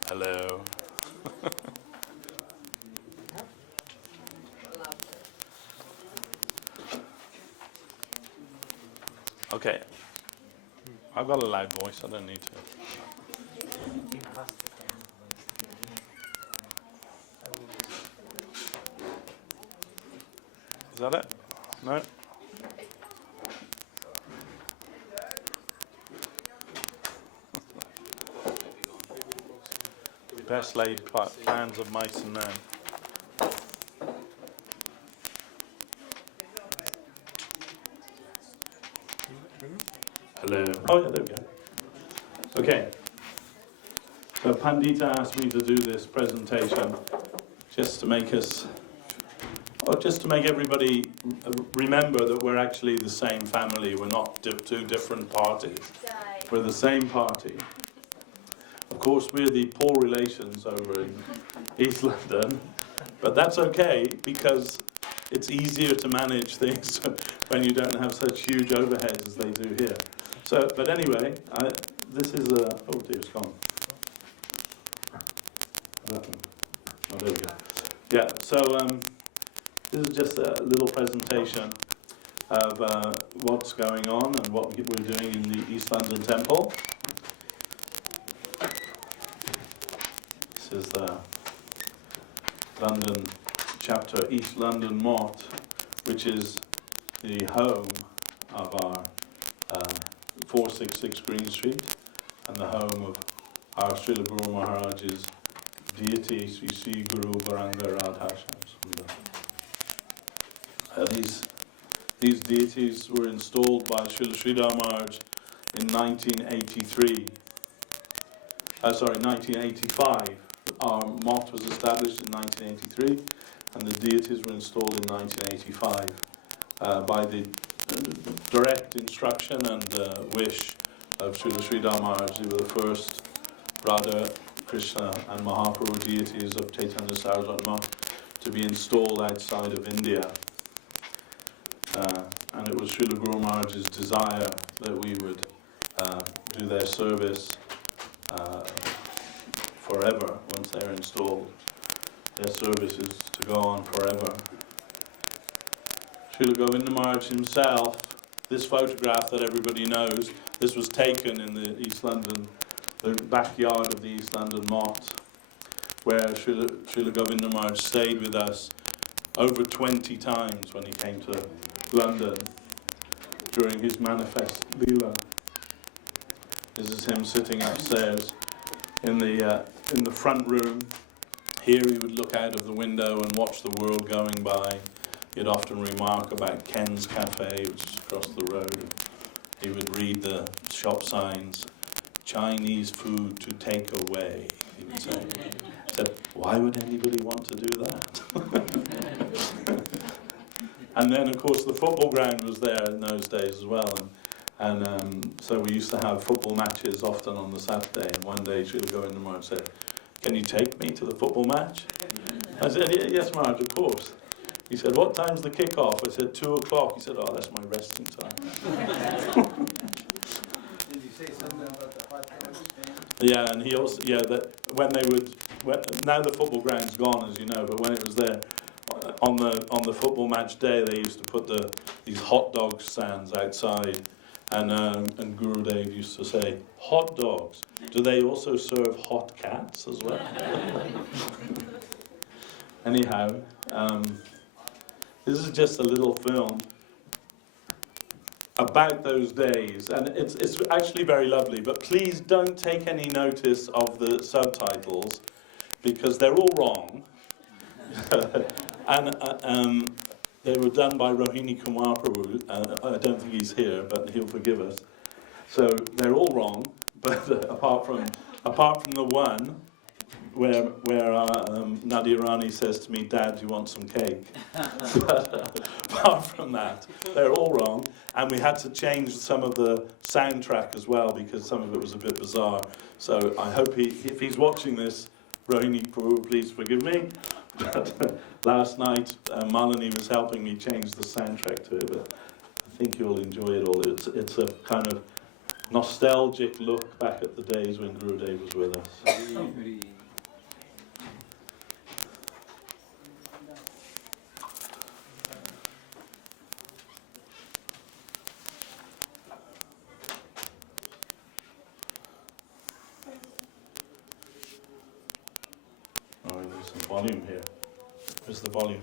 Hello. Okay. I've got a loud voice, I don't need to. Is that it? No? Best laid plans of mice and men. Hello. Oh yeah, there we go. Okay. So Pandita asked me to do this presentation just to make us, or just to make everybody remember that we're actually the same family. We're not two different parties. We're the same party. Of course, we're the poor relations over in East London, but that's okay because it's easier to manage things when you don't have such huge overheads as they do here. So, but anyway, this is a, oh dear, it's gone. Oh, there we go. Yeah, so this is just a little presentation of what's going on and what we're doing in the East London Temple. This is the London chapter, East London Mort, which is the home of our 466 Green Street and the home of our Srila Guru Maharaj's deity, Sri Sri Guru Varanga Radha. These deities were installed by Srila Sridhar Maharaj in 1985. Our mott was established in 1983 and the deities were installed in 1985 by the direct instruction and wish of Srila Sridhar Maharaj. They were the first Radha, Krishna and Mahaprabhu deities of Chaitanya Saraswati to be installed outside of India. And it was Srila Guru Maharaj's desire that we would do their service forever once they're installed. Their service is to go on forever. Srila Govinda Maharaj himself, this photograph that everybody knows, this was taken in the East London, the backyard of the East London Mott, where Srila Govinda Maharaj stayed with us over 20 times when he came to London during his manifest Leela. This is him sitting upstairs in the front room. Here he would look out of the window and watch the world going by. He'd often remark about Ken's Cafe, which is across the road. He would read the shop signs, Chinese food to take away, he would say. He said, why would anybody want to do that? And then, of course, the football ground was there in those days as well. And so we used to have football matches often on the Saturday. And one day she'll go in the morning and say, can you take me to the football match? I said, yes, Marge, of course. He said, what time's the kick-off? I said, 2 o'clock. He said, oh, that's my resting time. Did you say something about the hot dog stand? Yeah, and he also, that when they would, now the football ground's gone, as you know, but when it was there, on the football match day, they used to put these hot dog stands outside, and Gurudev used to say, hot dogs, do they also serve hot cats as well? Anyhow, this is just a little film about those days, and it's actually very lovely, but please don't take any notice of the subtitles, because they're all wrong. And they were done by Rohini Kumar Prabhu. I don't think he's here, but he'll forgive us. So they're all wrong, but apart from the one where Nadia Rani says to me, Dad, do you want some cake? But apart from that, they're all wrong. And we had to change some of the soundtrack as well, because some of it was a bit bizarre. So I hope if he's watching this, Rohini Prabhu, please forgive me. But last night, Malini was helping me change the soundtrack to it, but I think you'll enjoy it all. It's a kind of nostalgic look back at the days when Gurudev was with us. Oh, there's some volume here. Where's the volume?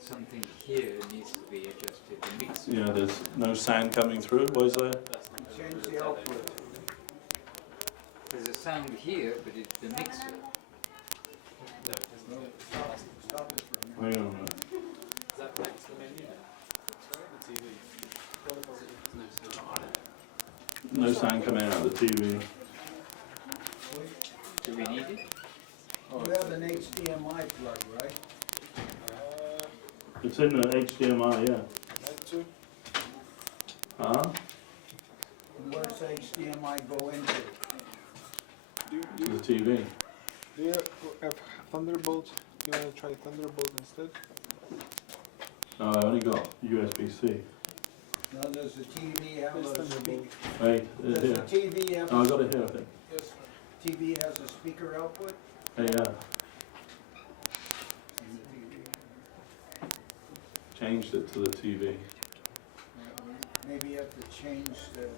Something here needs to be adjusted. The mixer. Yeah, there's no sound coming through. What is there? Change the output. There's a sound here, but it's the mixer. Stop it for a minute. Hang on a minute. No sound coming out of the TV. Do we need it? You have an HDMI plug, right? It's in the HDMI, yeah. Huh? And where's HDMI go into? The TV. Do you have Thunderbolt? Do you want to try Thunderbolt instead? No, I only got USB-C. Now, does the TV have a speaker? Wait, Does here. the TV have No, I got it here, I think. Yes, sir. TV has a speaker output? Hey, yeah. Changed it to the TV. Maybe you have to change the.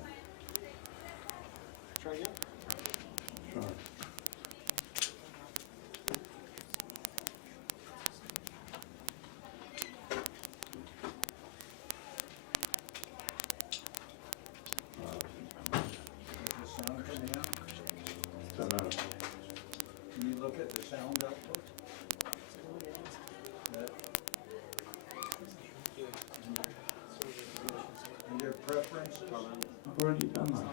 Try again. Try. Is the sound coming out? Don't know. Can you look at the sound output? That- And your preferences? I've already done that.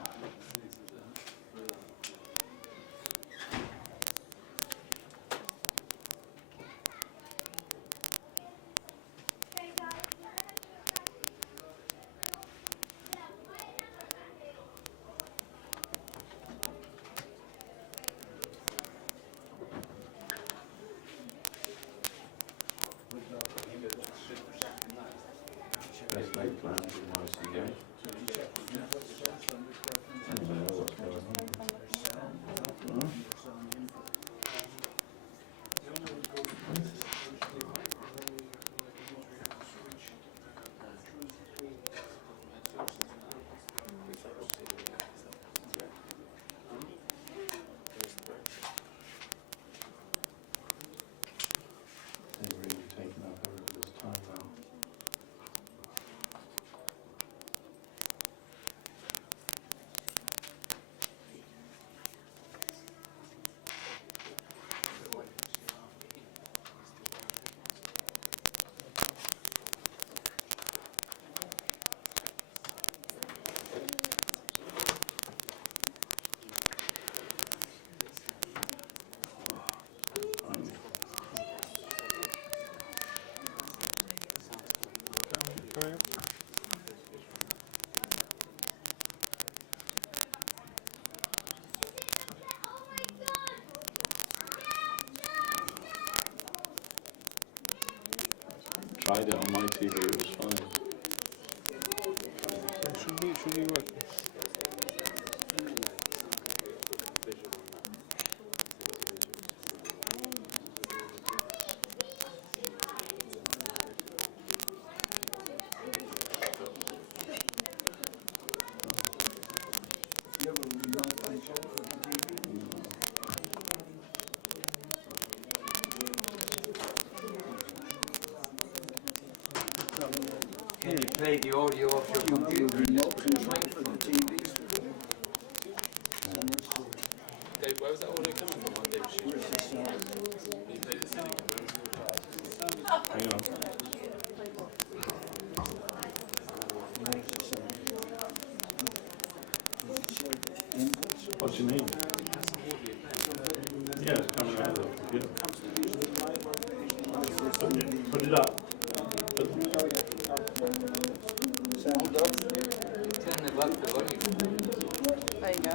Best laid plans in most of the day. I don't know what's going on. Huh? coming up. Tried it on my TV, it was fine. It should be working. Can you play the audio off your computer and just put the microphone to it? Dave, where was that audio coming from? Dave, you played the CD. Hang on. What do you mean? Yeah, it's coming out of the computer. Put it up. Turn the volume. There you go.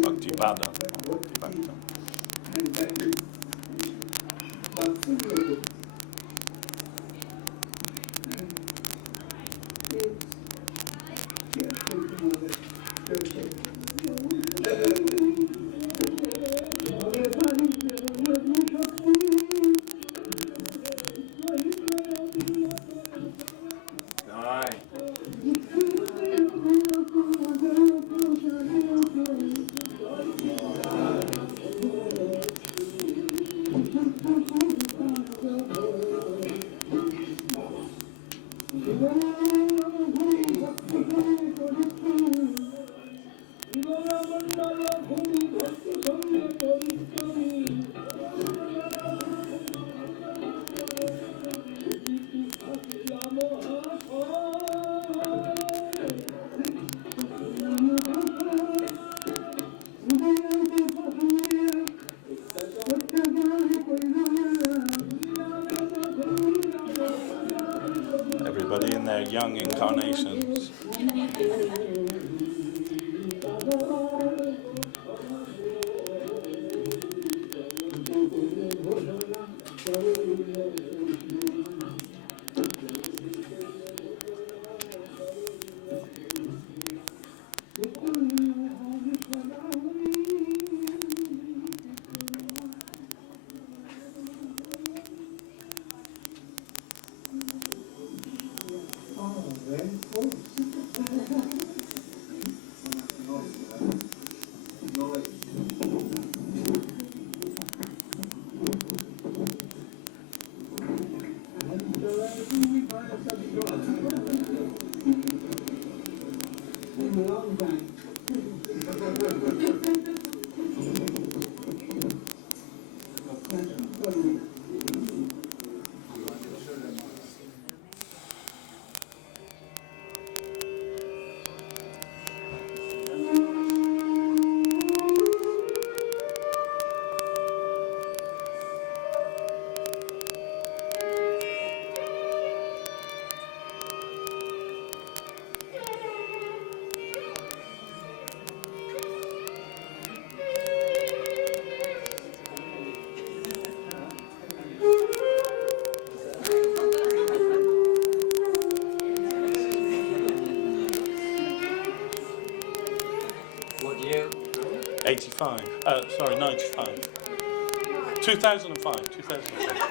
Bhakti Bhakti. Everybody in their young incarnations. What year? 85. Sorry, 95. 2005. 2005.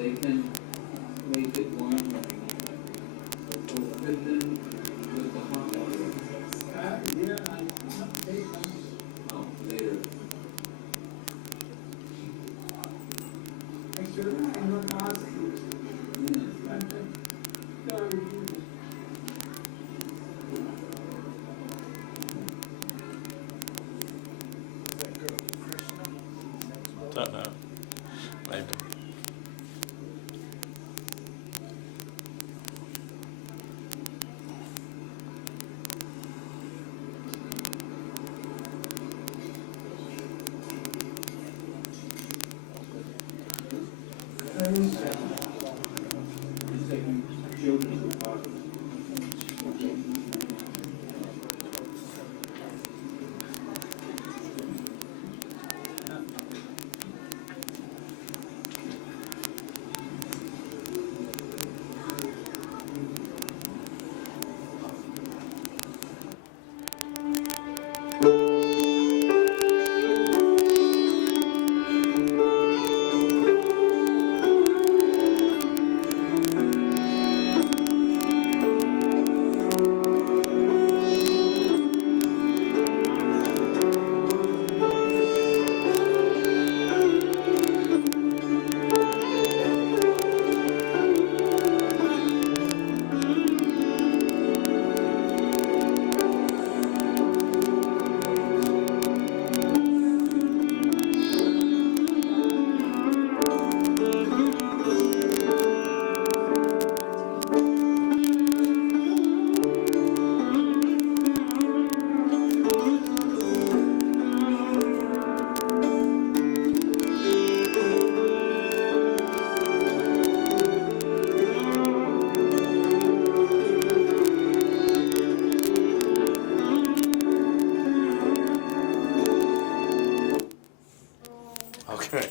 They can make it warmer. So fit them with the hot water. Oh, later. Don't know. Maybe.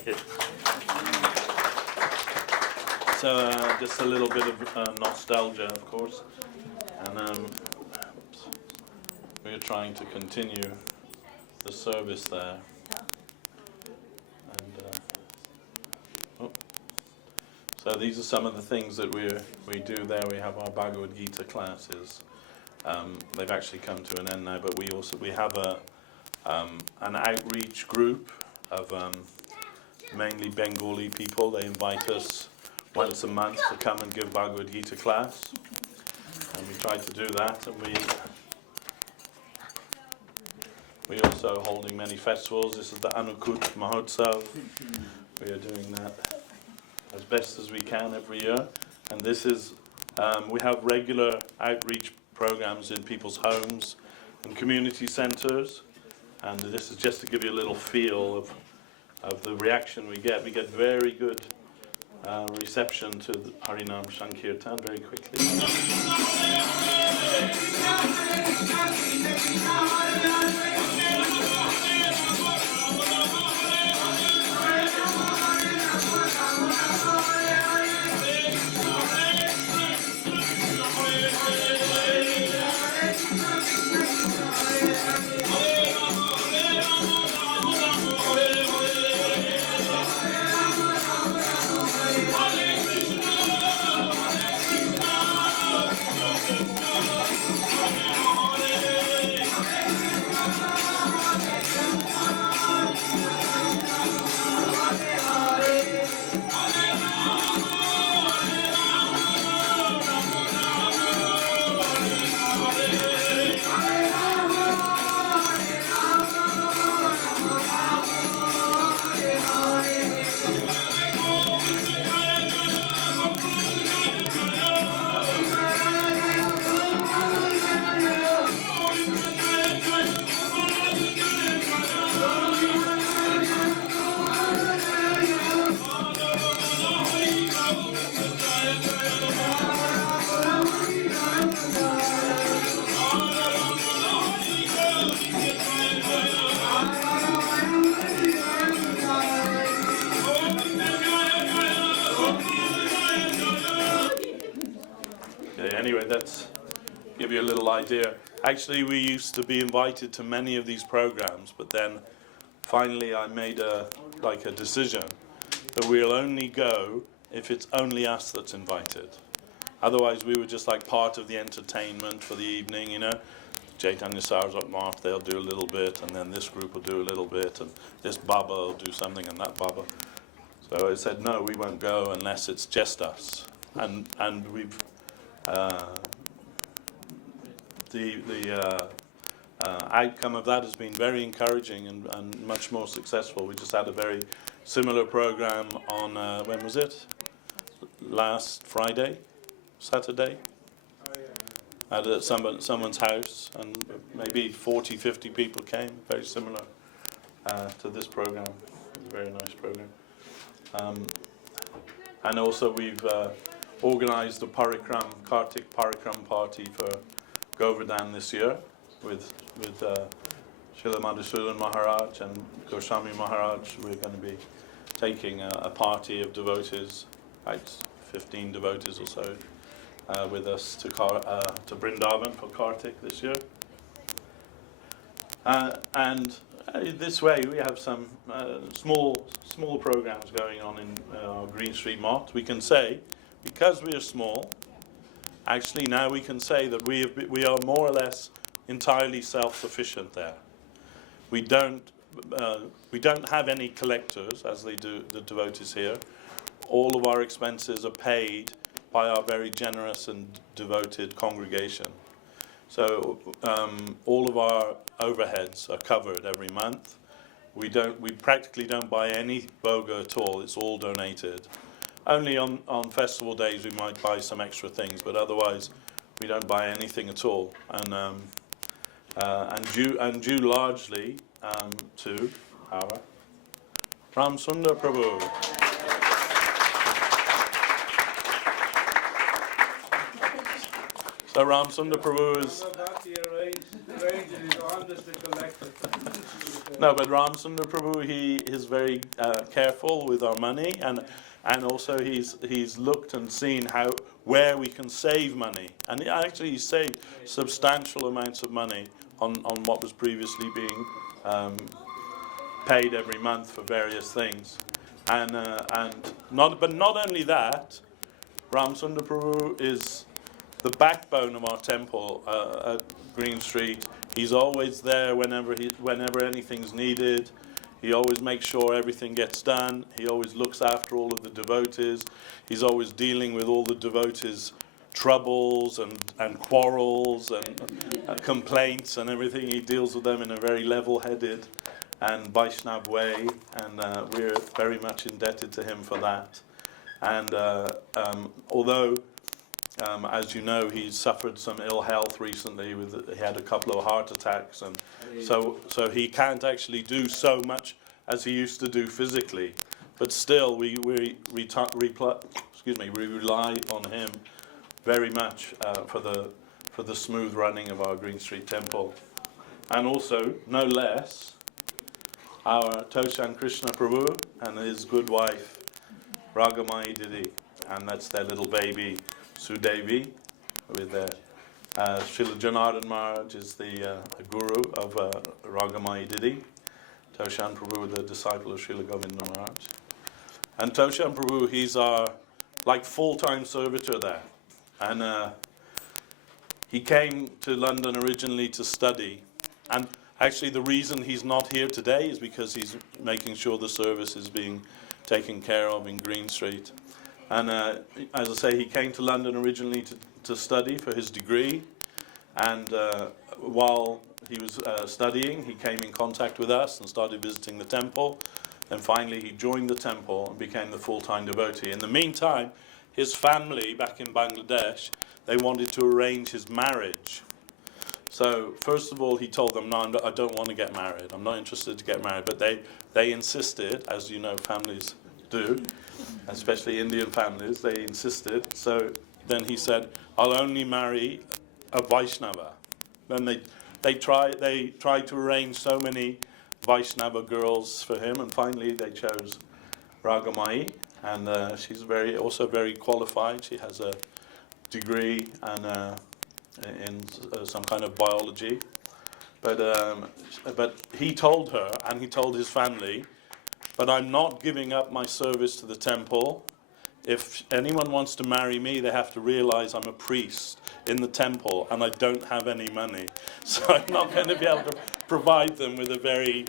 you. So just a little bit of nostalgia, of course, and we're trying to continue the service there. And so these are some of the things that we do there. We have our Bhagavad Gita classes. They've actually come to an end now, but we have an outreach group of mainly Bengali people. They invite us once a month to come and give Bhagavad Gita class, and we try to do that. And we also holding many festivals. This is the Anukut Mahotsav. We are doing that as best as we can every year, and this is we have regular outreach programs in people's homes and community centres, and this is just to give you a little feel of the reaction we get. We get very good reception to the Harinam Sankirtan very quickly. Anyway, that's give you a little idea. Actually, we used to be invited to many of these programs, but then finally I made a decision that we'll only go if it's only us that's invited. Otherwise, we were just like part of the entertainment for the evening, you know. Chaitanya Saraswat Math, they'll do a little bit, and then this group will do a little bit, and this Baba will do something, and that Baba. So I said, no, we won't go unless it's just us. And we've the outcome of that has been very encouraging and much more successful. We just had a very similar program on, when was it? Last Saturday? At someone's house, and maybe 40, 50 people came, very similar to this program. It was a very nice program. And also we've organised a Kartik Parikram party for Govardhan this year with Srila Madhusudan Maharaj and Goswami Maharaj. We're going to be taking a party of devotees, about 15 devotees or so, with us to Vrindavan for Kartik this year. And this way we have some small programs going on in our Green Street Mott. We can say, because we are small, actually now we can say that we are more or less entirely self-sufficient there. We don't have any collectors, as they do the devotees here. All of our expenses are paid by our very generous and devoted congregation. So all of our overheads are covered every month. We practically don't buy any boga at all. It's all donated. Only on festival days we might buy some extra things, but otherwise we don't buy anything at all. And due largely to our Ram Sundar Prabhu. So Ram Sundar Prabhu is arrange it, it's on just to collect it. No, but Ramsundar Prabhu, he is very careful with our money, and also he's looked and seen where we can save money, and he saved substantial amounts of money on what was previously being paid every month for various things, and not only that, Ramsundar Prabhu is the backbone of our temple at Green Street. He's always there whenever anything's needed. He always makes sure everything gets done. He always looks after all of the devotees. He's always dealing with all the devotees' troubles and quarrels and complaints and everything. He deals with them in a very level-headed and Vaishnav way, and we're very much indebted to him for that. And although, as you know, he's suffered some ill health recently. He had a couple of heart attacks, and so he can't actually do so much as he used to do physically. But still, we rely on him very much for the smooth running of our Green Street Temple, and also, no less, our Toshan Krishna Prabhu and his good wife Rasamayi Didi, and that's their little baby Sudevi, with their Srila Janardhan Maharaj is the guru of Rasamayi Didi. Toshan Prabhu, the disciple of Srila Govinda Maharaj. And Toshan Prabhu, he's our full-time servitor there. And he came to London originally to study. And actually the reason he's not here today is because he's making sure the service is being taken care of in Green Street. And as I say, he came to London originally to study for his degree. And while he was studying, he came in contact with us and started visiting the temple. And finally he joined the temple and became the full-time devotee. In the meantime, his family back in Bangladesh, they wanted to arrange his marriage. So first of all, he told them, no, I don't want to get married. I'm not interested to get married. But they insisted, as you know families do, especially Indian families, they insisted. So then he said, I'll only marry a Vaishnava. Then they tried to arrange so many Vaishnava girls for him, and finally they chose Rasamayi, and she's also very qualified. She has a degree in some kind of biology, but he told her, and he told his family, but I'm not giving up my service to the temple. If anyone wants to marry me, they have to realize I'm a priest in the temple and I don't have any money. So I'm not going to be able to provide them with a very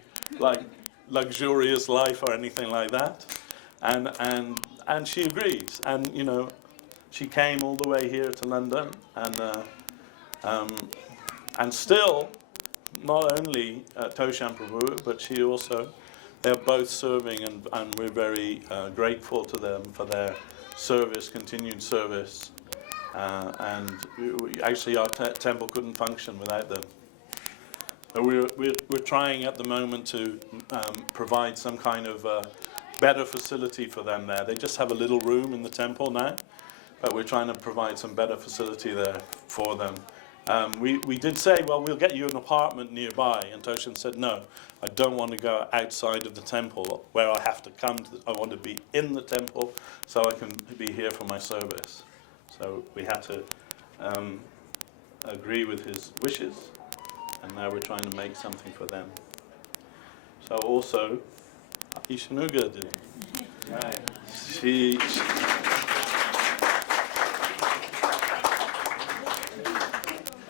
luxurious life or anything like that. And she agreed. And she came all the way here to London, and still not only Toshan Prabhu, but she also, they're both serving, and we're very grateful to them for their service, continued service. And actually our temple couldn't function without them. We're trying at the moment to provide some kind of better facility for them there. They just have a little room in the temple now, but we're trying to provide some better facility there for them. We did say, well, we'll get you an apartment nearby, and Toshan said, no, I don't want to go outside of the temple where I have to come I want to be in the temple so I can be here for my service. So we had to agree with his wishes, and now we're trying to make something for them. So also, Ishanuga did it. Right.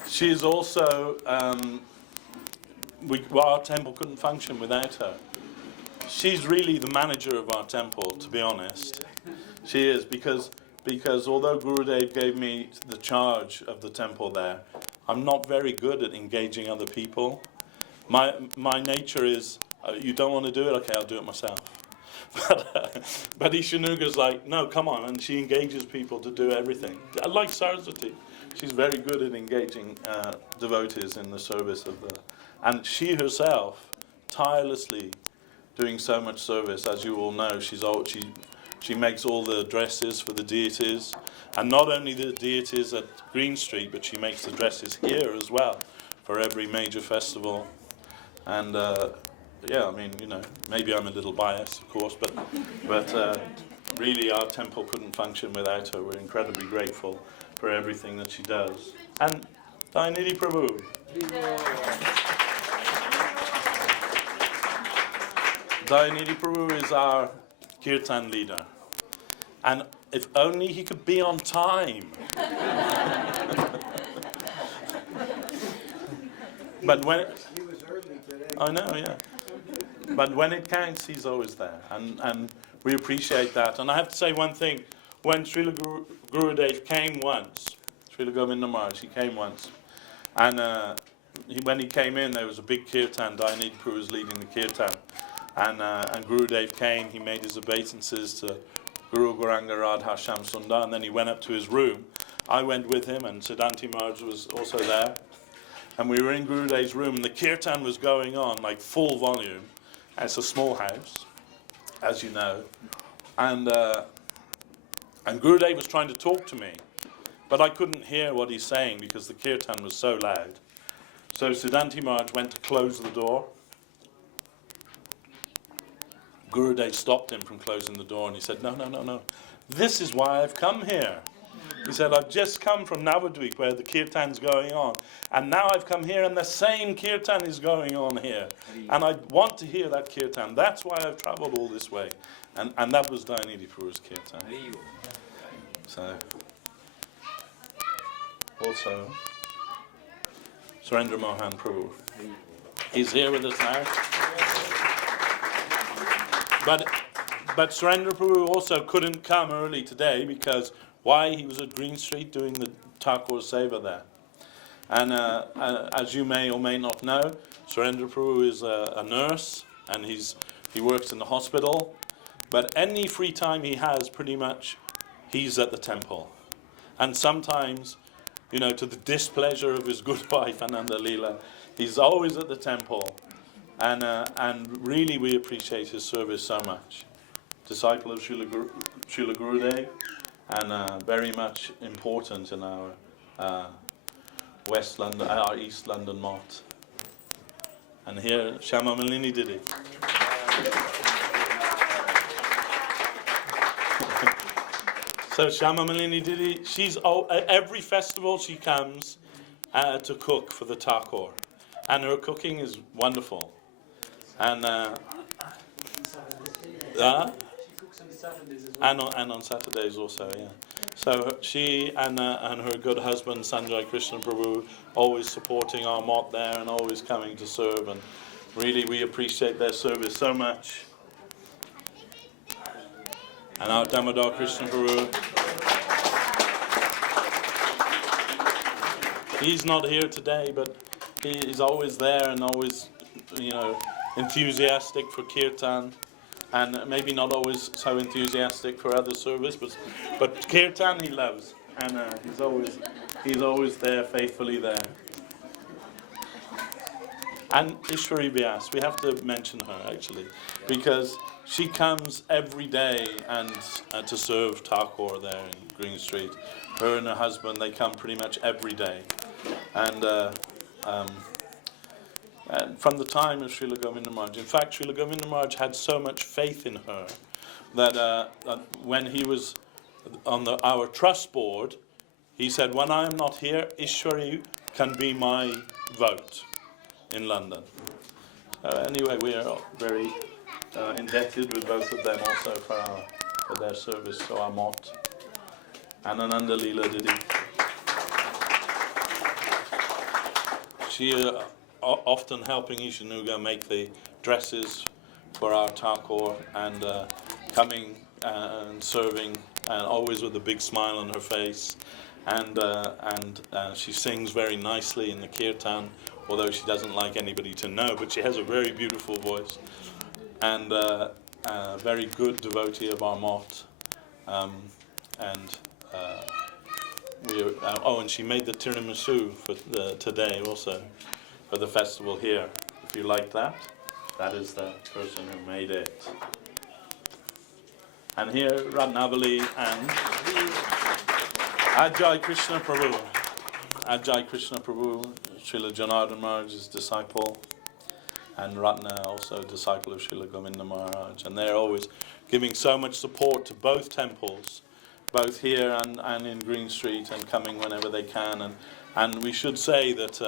She's also, our temple couldn't function without her. She's really the manager of our temple, to be honest. She is, because although Gurudev gave me the charge of the temple there, I'm not very good at engaging other people. My nature is, you don't want to do it? Okay, I'll do it myself. But Ishanuga's like, no, come on, and she engages people to do everything. Like Saraswati, she's very good at engaging devotees in the service of the... And she herself, tirelessly doing so much service, as you all know, she makes all the dresses for the deities, and not only the deities at Green Street, but she makes the dresses here as well for every major festival. And yeah, I mean, you know, maybe I'm a little biased, of course, but really our temple couldn't function without her. We're incredibly grateful for everything that she does. And Dainidhi Prabhu. Dainidhi Prabhu is our kirtan leader. And if only he could be on time. But when He was early today. I know, yeah. But when it counts, he's always there. And we appreciate that. And I have to say one thing. When Srila Gurudev came once, Srila Govinda Maharaj, he came once. And when he came in, there was a big kirtan. Dainidhi Prabhu was leading the kirtan. And Gurudev came, he made his obeisances to Guru Gauranga Radha Sham Sundar, and then he went up to his room. I went with him, and Siddhanti Maharaj was also there. And we were in Gurudev's room, and the kirtan was going on, like full volume. It's a small house, as you know. And Gurudev was trying to talk to me, but I couldn't hear what he's saying because the kirtan was so loud. So Siddhanti Maharaj went to close the door. Gurudev stopped him from closing the door, and he said, no. This is why I've come here. He said, I've just come from Navadvip where the kirtan's going on. And now I've come here and the same kirtan is going on here. And I want to hear that kirtan. That's why I've travelled all this way. And that was Dainidhi Prabhu's kirtan. So, also, Surendra Mohan Prabhu. He's here with us now. But Surendra Prabhu also couldn't come early today because why? He was at Green Street doing the Thakur Seva there. And as you may or may not know, Surendra Prabhu is a nurse and he works in the hospital. But any free time he has, pretty much, he's at the temple. And sometimes, you know, to the displeasure of his good wife, Ananda Leela, he's always at the temple. And really we appreciate his service so much. Disciple of Srila Gurudev, and very much important in our West London, our East London Mott. And here, Shama Malini did it. So Shama Malini did it. She's every festival she comes to cook for the Thakur, and her cooking is wonderful. And and on Saturdays also, yeah. So she and her good husband Sanjay Krishna Prabhu always supporting our mott there and always coming to serve, and really we appreciate their service so much. And our Damodar Krishna Prabhu, he's not here today, but he's always there and always, you know, enthusiastic for kirtan. And maybe not always so enthusiastic for other service, but kirtan he loves, and he's always there, faithfully there. And Ishwari Vyas, we have to mention her actually, because she comes every day and to serve Thakur there in Green Street. Her and her husband, they come pretty much every day, and from the time of Srila Govinda Maharaj. In fact, Srila Govinda Maharaj had so much faith in her that when he was on our trust board, he said, when I am not here, Ishwari can be my vote in London. Anyway, we are very indebted with both of them also for their service to our mott. And Ananda Leela did it. She often helping Ishanuga make the dresses for our Thakur, and coming and serving, and always with a big smile on her face, and she sings very nicely in the kirtan, although she doesn't like anybody to know, but she has a very beautiful voice, and a very good devotee of our mott, and she made the tiramisu for today also, for the festival here. If you like that, that is the person who made it. And here, Ratnavali and Ajay Krishna Prabhu. Ajay Krishna Prabhu, Srila Janardhan Maharaj's disciple, and Ratna, also a disciple of Srila Govinda Maharaj. And they're always giving so much support to both temples, both here and in Green Street, and coming whenever they can. And we should say that,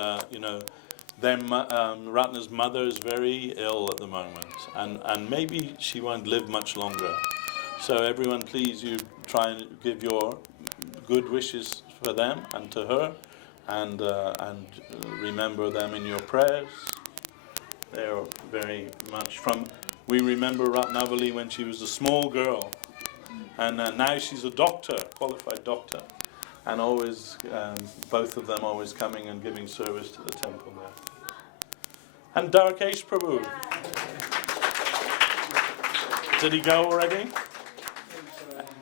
Ratna's mother is very ill at the moment, and maybe she won't live much longer. So everyone, please, you try and give your good wishes for them and to her, and remember them in your prayers. They're very much we remember Ratnavali when she was a small girl, and now she's a doctor, qualified doctor, and always, both of them always coming and giving service to the temple there. And Darkesh Prabhu. Did he go already?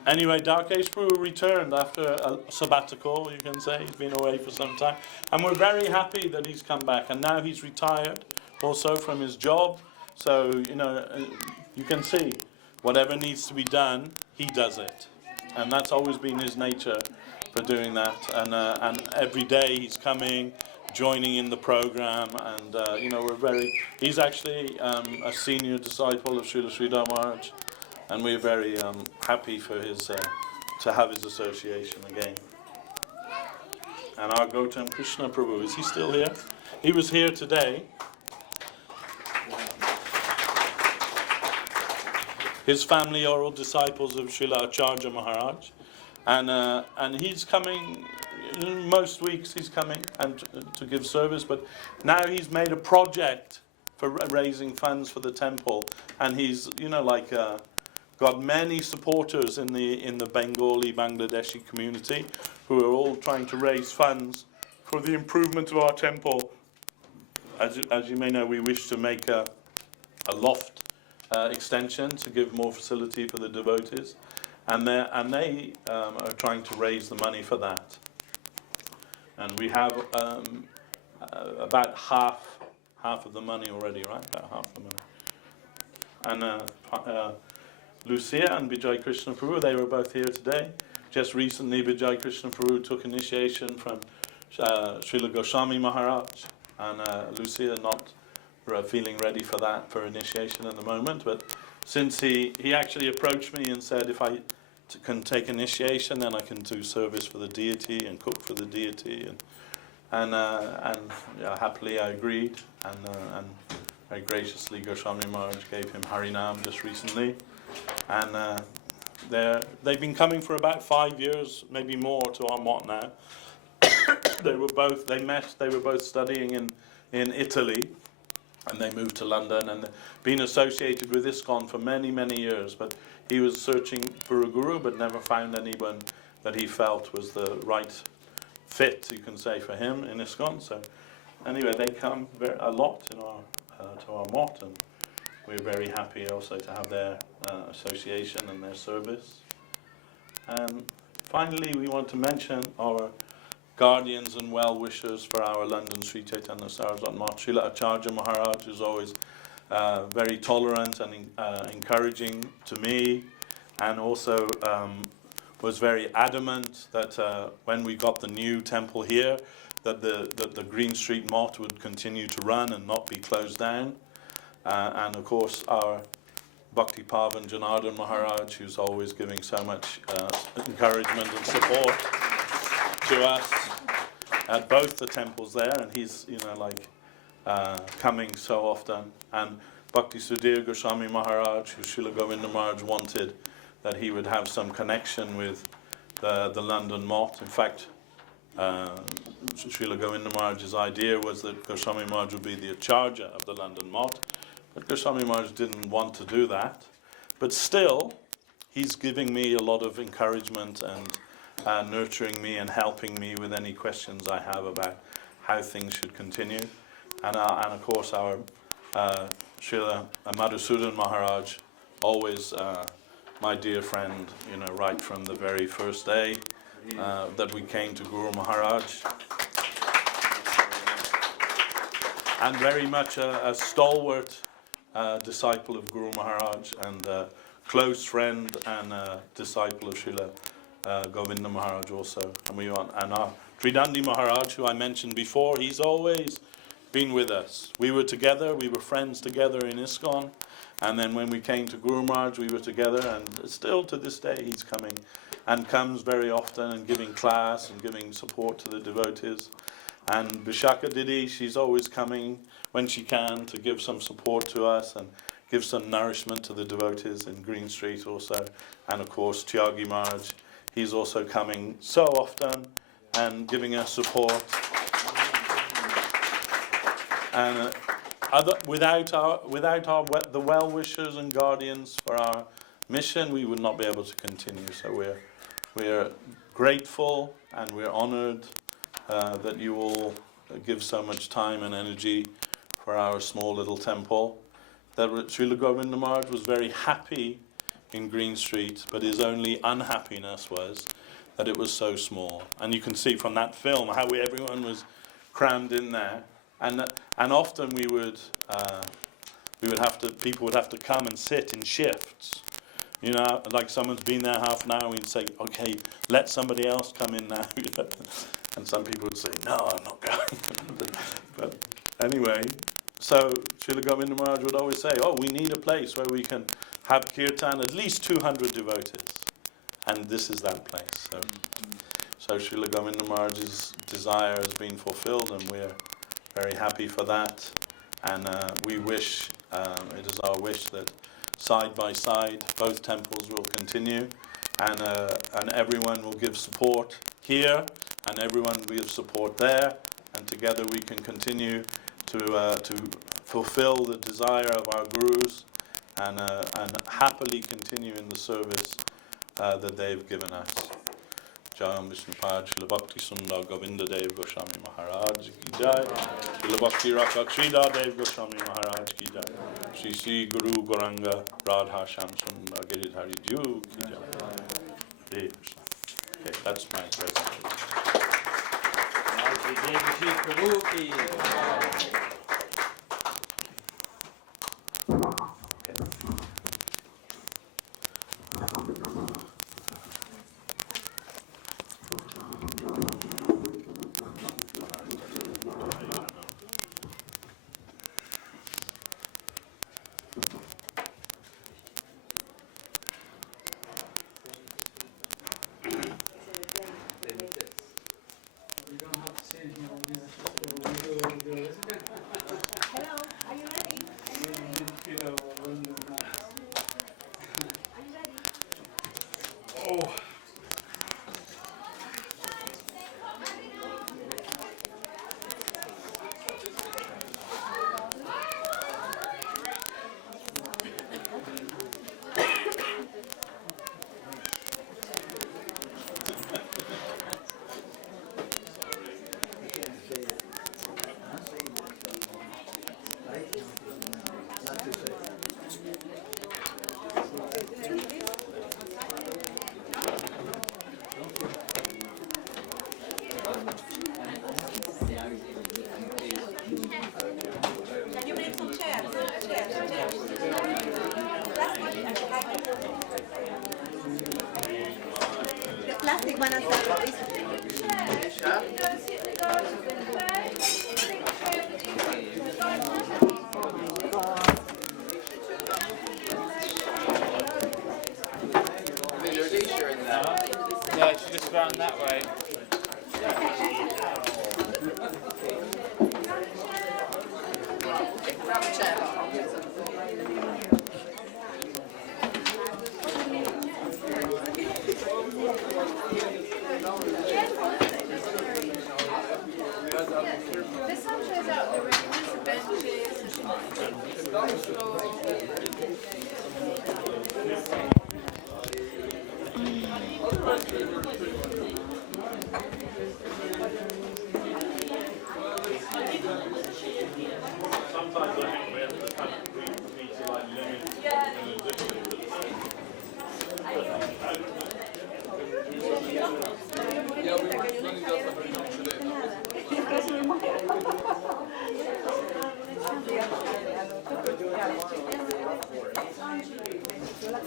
Anyway, Darkesh Prabhu returned after a sabbatical, you can say. He's been away for some time. And we're very happy that he's come back. And now he's retired also from his job. So, you can see whatever needs to be done, he does it. And that's always been his nature for doing that. And every day he's coming, joining in the program. And, he's actually a senior disciple of Srila Sridhar Maharaj. And we're very happy for to have his association again. And our Gautam Krishna Prabhu, is he still here? He was here today. His family are all disciples of Srila Acharya Maharaj, and he's coming. Most weeks he's coming and to give service, but now he's made a project for raising funds for the temple, and he's got many supporters in the Bengali, Bangladeshi community who are all trying to raise funds for the improvement of our temple. As you may know, we wish to make a loft extension to give more facility for the devotees, and they are trying to raise the money for that. And we have about half of the money already, right? About half the money. And Lucia and Vijay Krishna Prabhu, they were both here today. Just recently, Vijay Krishna Prabhu took initiation from Srila Goswami Maharaj, and Lucia not feeling ready for initiation at the moment. But since he actually approached me and said, if I can take initiation, then I can do service for the deity and cook for the deity, and happily I agreed, and very graciously Goswami Maharaj gave him Harinam just recently. And they've been coming for about 5 years, maybe more, to our mott now. They were both studying in Italy, and they moved to London and been associated with ISKCON for many, many years. But he was searching for a guru, but never found anyone that he felt was the right fit, you can say, for him in ISKCON. So anyway, they come a lot to our mott, and we're very happy also to have their association and their service. And finally, we want to mention our guardians and well-wishers for our London Sri Chaitanya Saraswat Math, Srila Acharya Maharaj, who's always very tolerant and encouraging to me, and also was very adamant that when we got the new temple here, that the Green Street Mott would continue to run and not be closed down. And of course our Bhakti Pavan Janardhan Maharaj, who's always giving so much encouragement and support to us at both the temples there, and he's coming so often. And Bhakti Sudhir Goswami Maharaj, who Srila Govinda Maharaj wanted that he would have some connection with the London Mott. In fact, Srila Govinda Maharaj's idea was that Goswami Maharaj would be the Acharya of the London Mott, but Goswami Maharaj didn't want to do that. But still, he's giving me a lot of encouragement and nurturing me and helping me with any questions I have about how things should continue. And of course our Srila Madhusudan Maharaj, always my dear friend, right from the very first day that we came to Guru Maharaj. And very much a stalwart disciple of Guru Maharaj, and close friend and disciple of Srila Govinda Maharaj also. And our Tridandi Maharaj, who I mentioned before, he's always been with us. We were together, we were friends together in ISKCON, and then when we came to Guru Maharaj, we were together, and still to this day he's coming, and comes very often and giving class and giving support to the devotees. And Vishaka Didi, she's always coming when she can to give some support to us and give some nourishment to the devotees in Green Street also. And of course Tyagi Maharaj, he's also coming so often and giving us support. And without the well-wishers and guardians for our mission, we would not be able to continue. So we're grateful and we're honored that you all give so much time and energy for our small little temple. That Srila Govinda Maharaj was very happy in Green Street, but his only unhappiness was that it was so small. And you can see from that film how everyone was crammed in there. And often people would have to come and sit in shifts. You know, like someone's been there half an hour, we'd say, okay, let somebody else come in now. And some people would say, no, I'm not going. But anyway, so Srila Govinda Maharaj would always say, we need a place where we can have kirtan, at least 200 devotees. And this is that place. So Srila Govinda Maharaj's desire has been fulfilled, and we're very happy for that. And we wish, it is our wish that side by side, both temples will continue, and everyone will give support here, and everyone will give support there, and together we can continue to fulfill the desire of our gurus, and happily continue in the service that they've given us. Jayam Vishnupad, Srila Bhakti Sundar Govinda Dev Goswami Maharaj ki jai. Srila Bhakti Rakshak Sridhar Dev Goswami Maharaj ki jai. Shri Sri Guru Gauranga Radha Sham Sundar Giridhari Ju ki jai. Dev Krishna. Okay, that's my presentation. Plastic van a ser No, it's just round that way. This one shows out the rooms, the benches, the floor. Sometimes I think we have to like limit la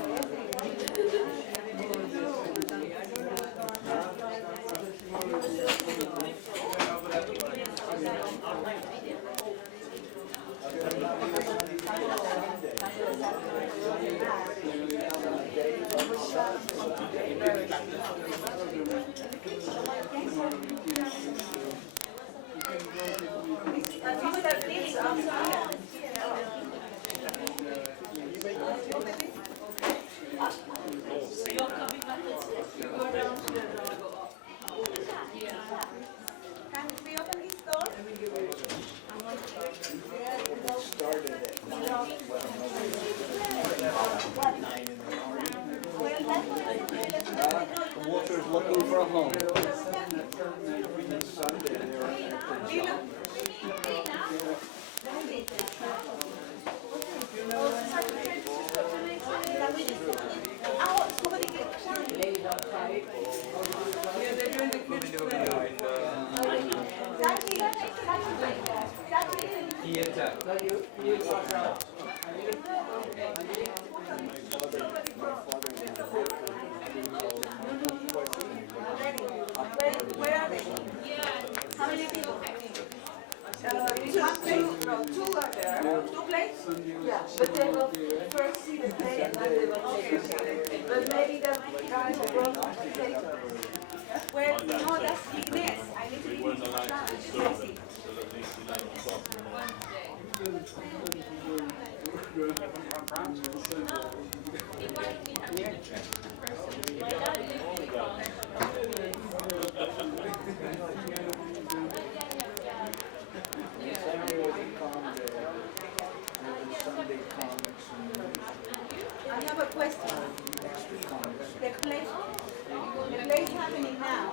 cabeza. Where are they? How many people? You have two, no, two are there. Two plates? Yeah, but they will first see the play and then they will take it. But maybe the guys will brought on potato. Where, no, that's Ignace. I need to leave it to my son. I see. I have a question. The place happening now,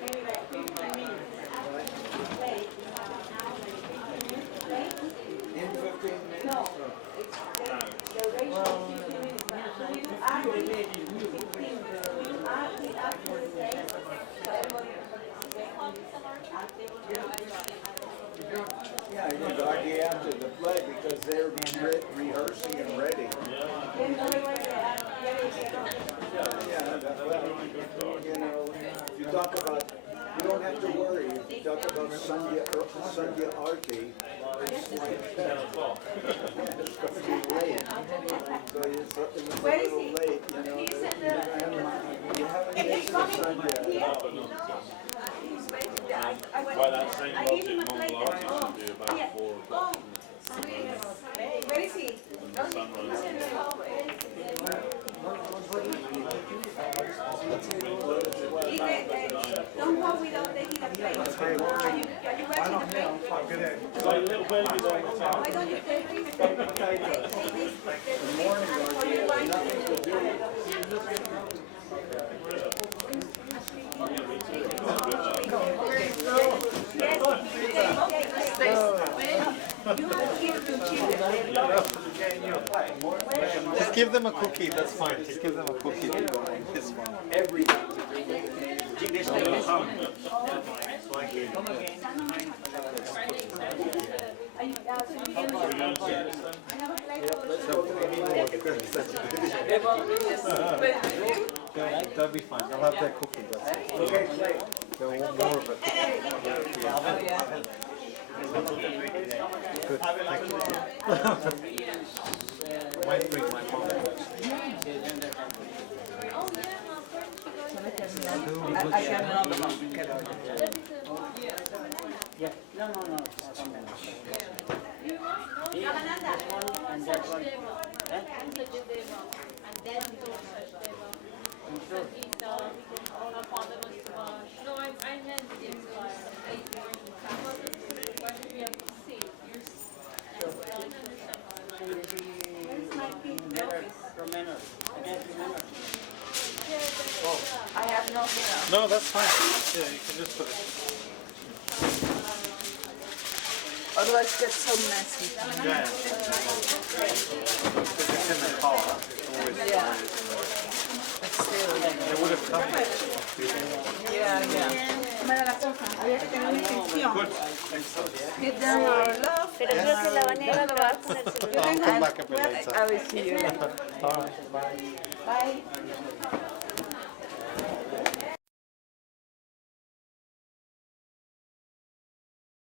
maybe like 15 minutes after the play, now like 15 minutes play. In 15 minutes? No, it's the ratio is 15 minutes. So we do add the 15, so we do add the after the play, so everybody Yeah, you can argue after the play because they're rehearsing and ready. Yeah, well, you know, you talk about, you don't have to worry. If you talk about Sandhya Arti, it's like 10 o'clock. It's going to be late. So it's a little late, you know. You haven't missed the Sandhya. By that same logic, Mongol artists should be about 4 o'clock. Where is he? And the sunrise. Don't go without taking a plate. Are you watching the plate? It's like a little baby there. Why don't you take this? Take this. For your Just give them a cookie, that's fine. Just give them a cookie. This one. That'll be fine. They'll have their cookie. That's it. They'll want more of it. Good. Thank you. Might bring my mom. I got another one. Yeah. No. And that one. No, I meant it's I have nothing else. No, that's fine. Yeah, you can just put it. Otherwise it gets so messy. Yeah. If it's in the car, it's always Yeah. But still, It would have come. yeah. Había que tener una infección. Good. Give them your love. Pero creo que la bañera lo va a poner seguro. I'll come back a bit later. I will see you. All right, bye. Bye.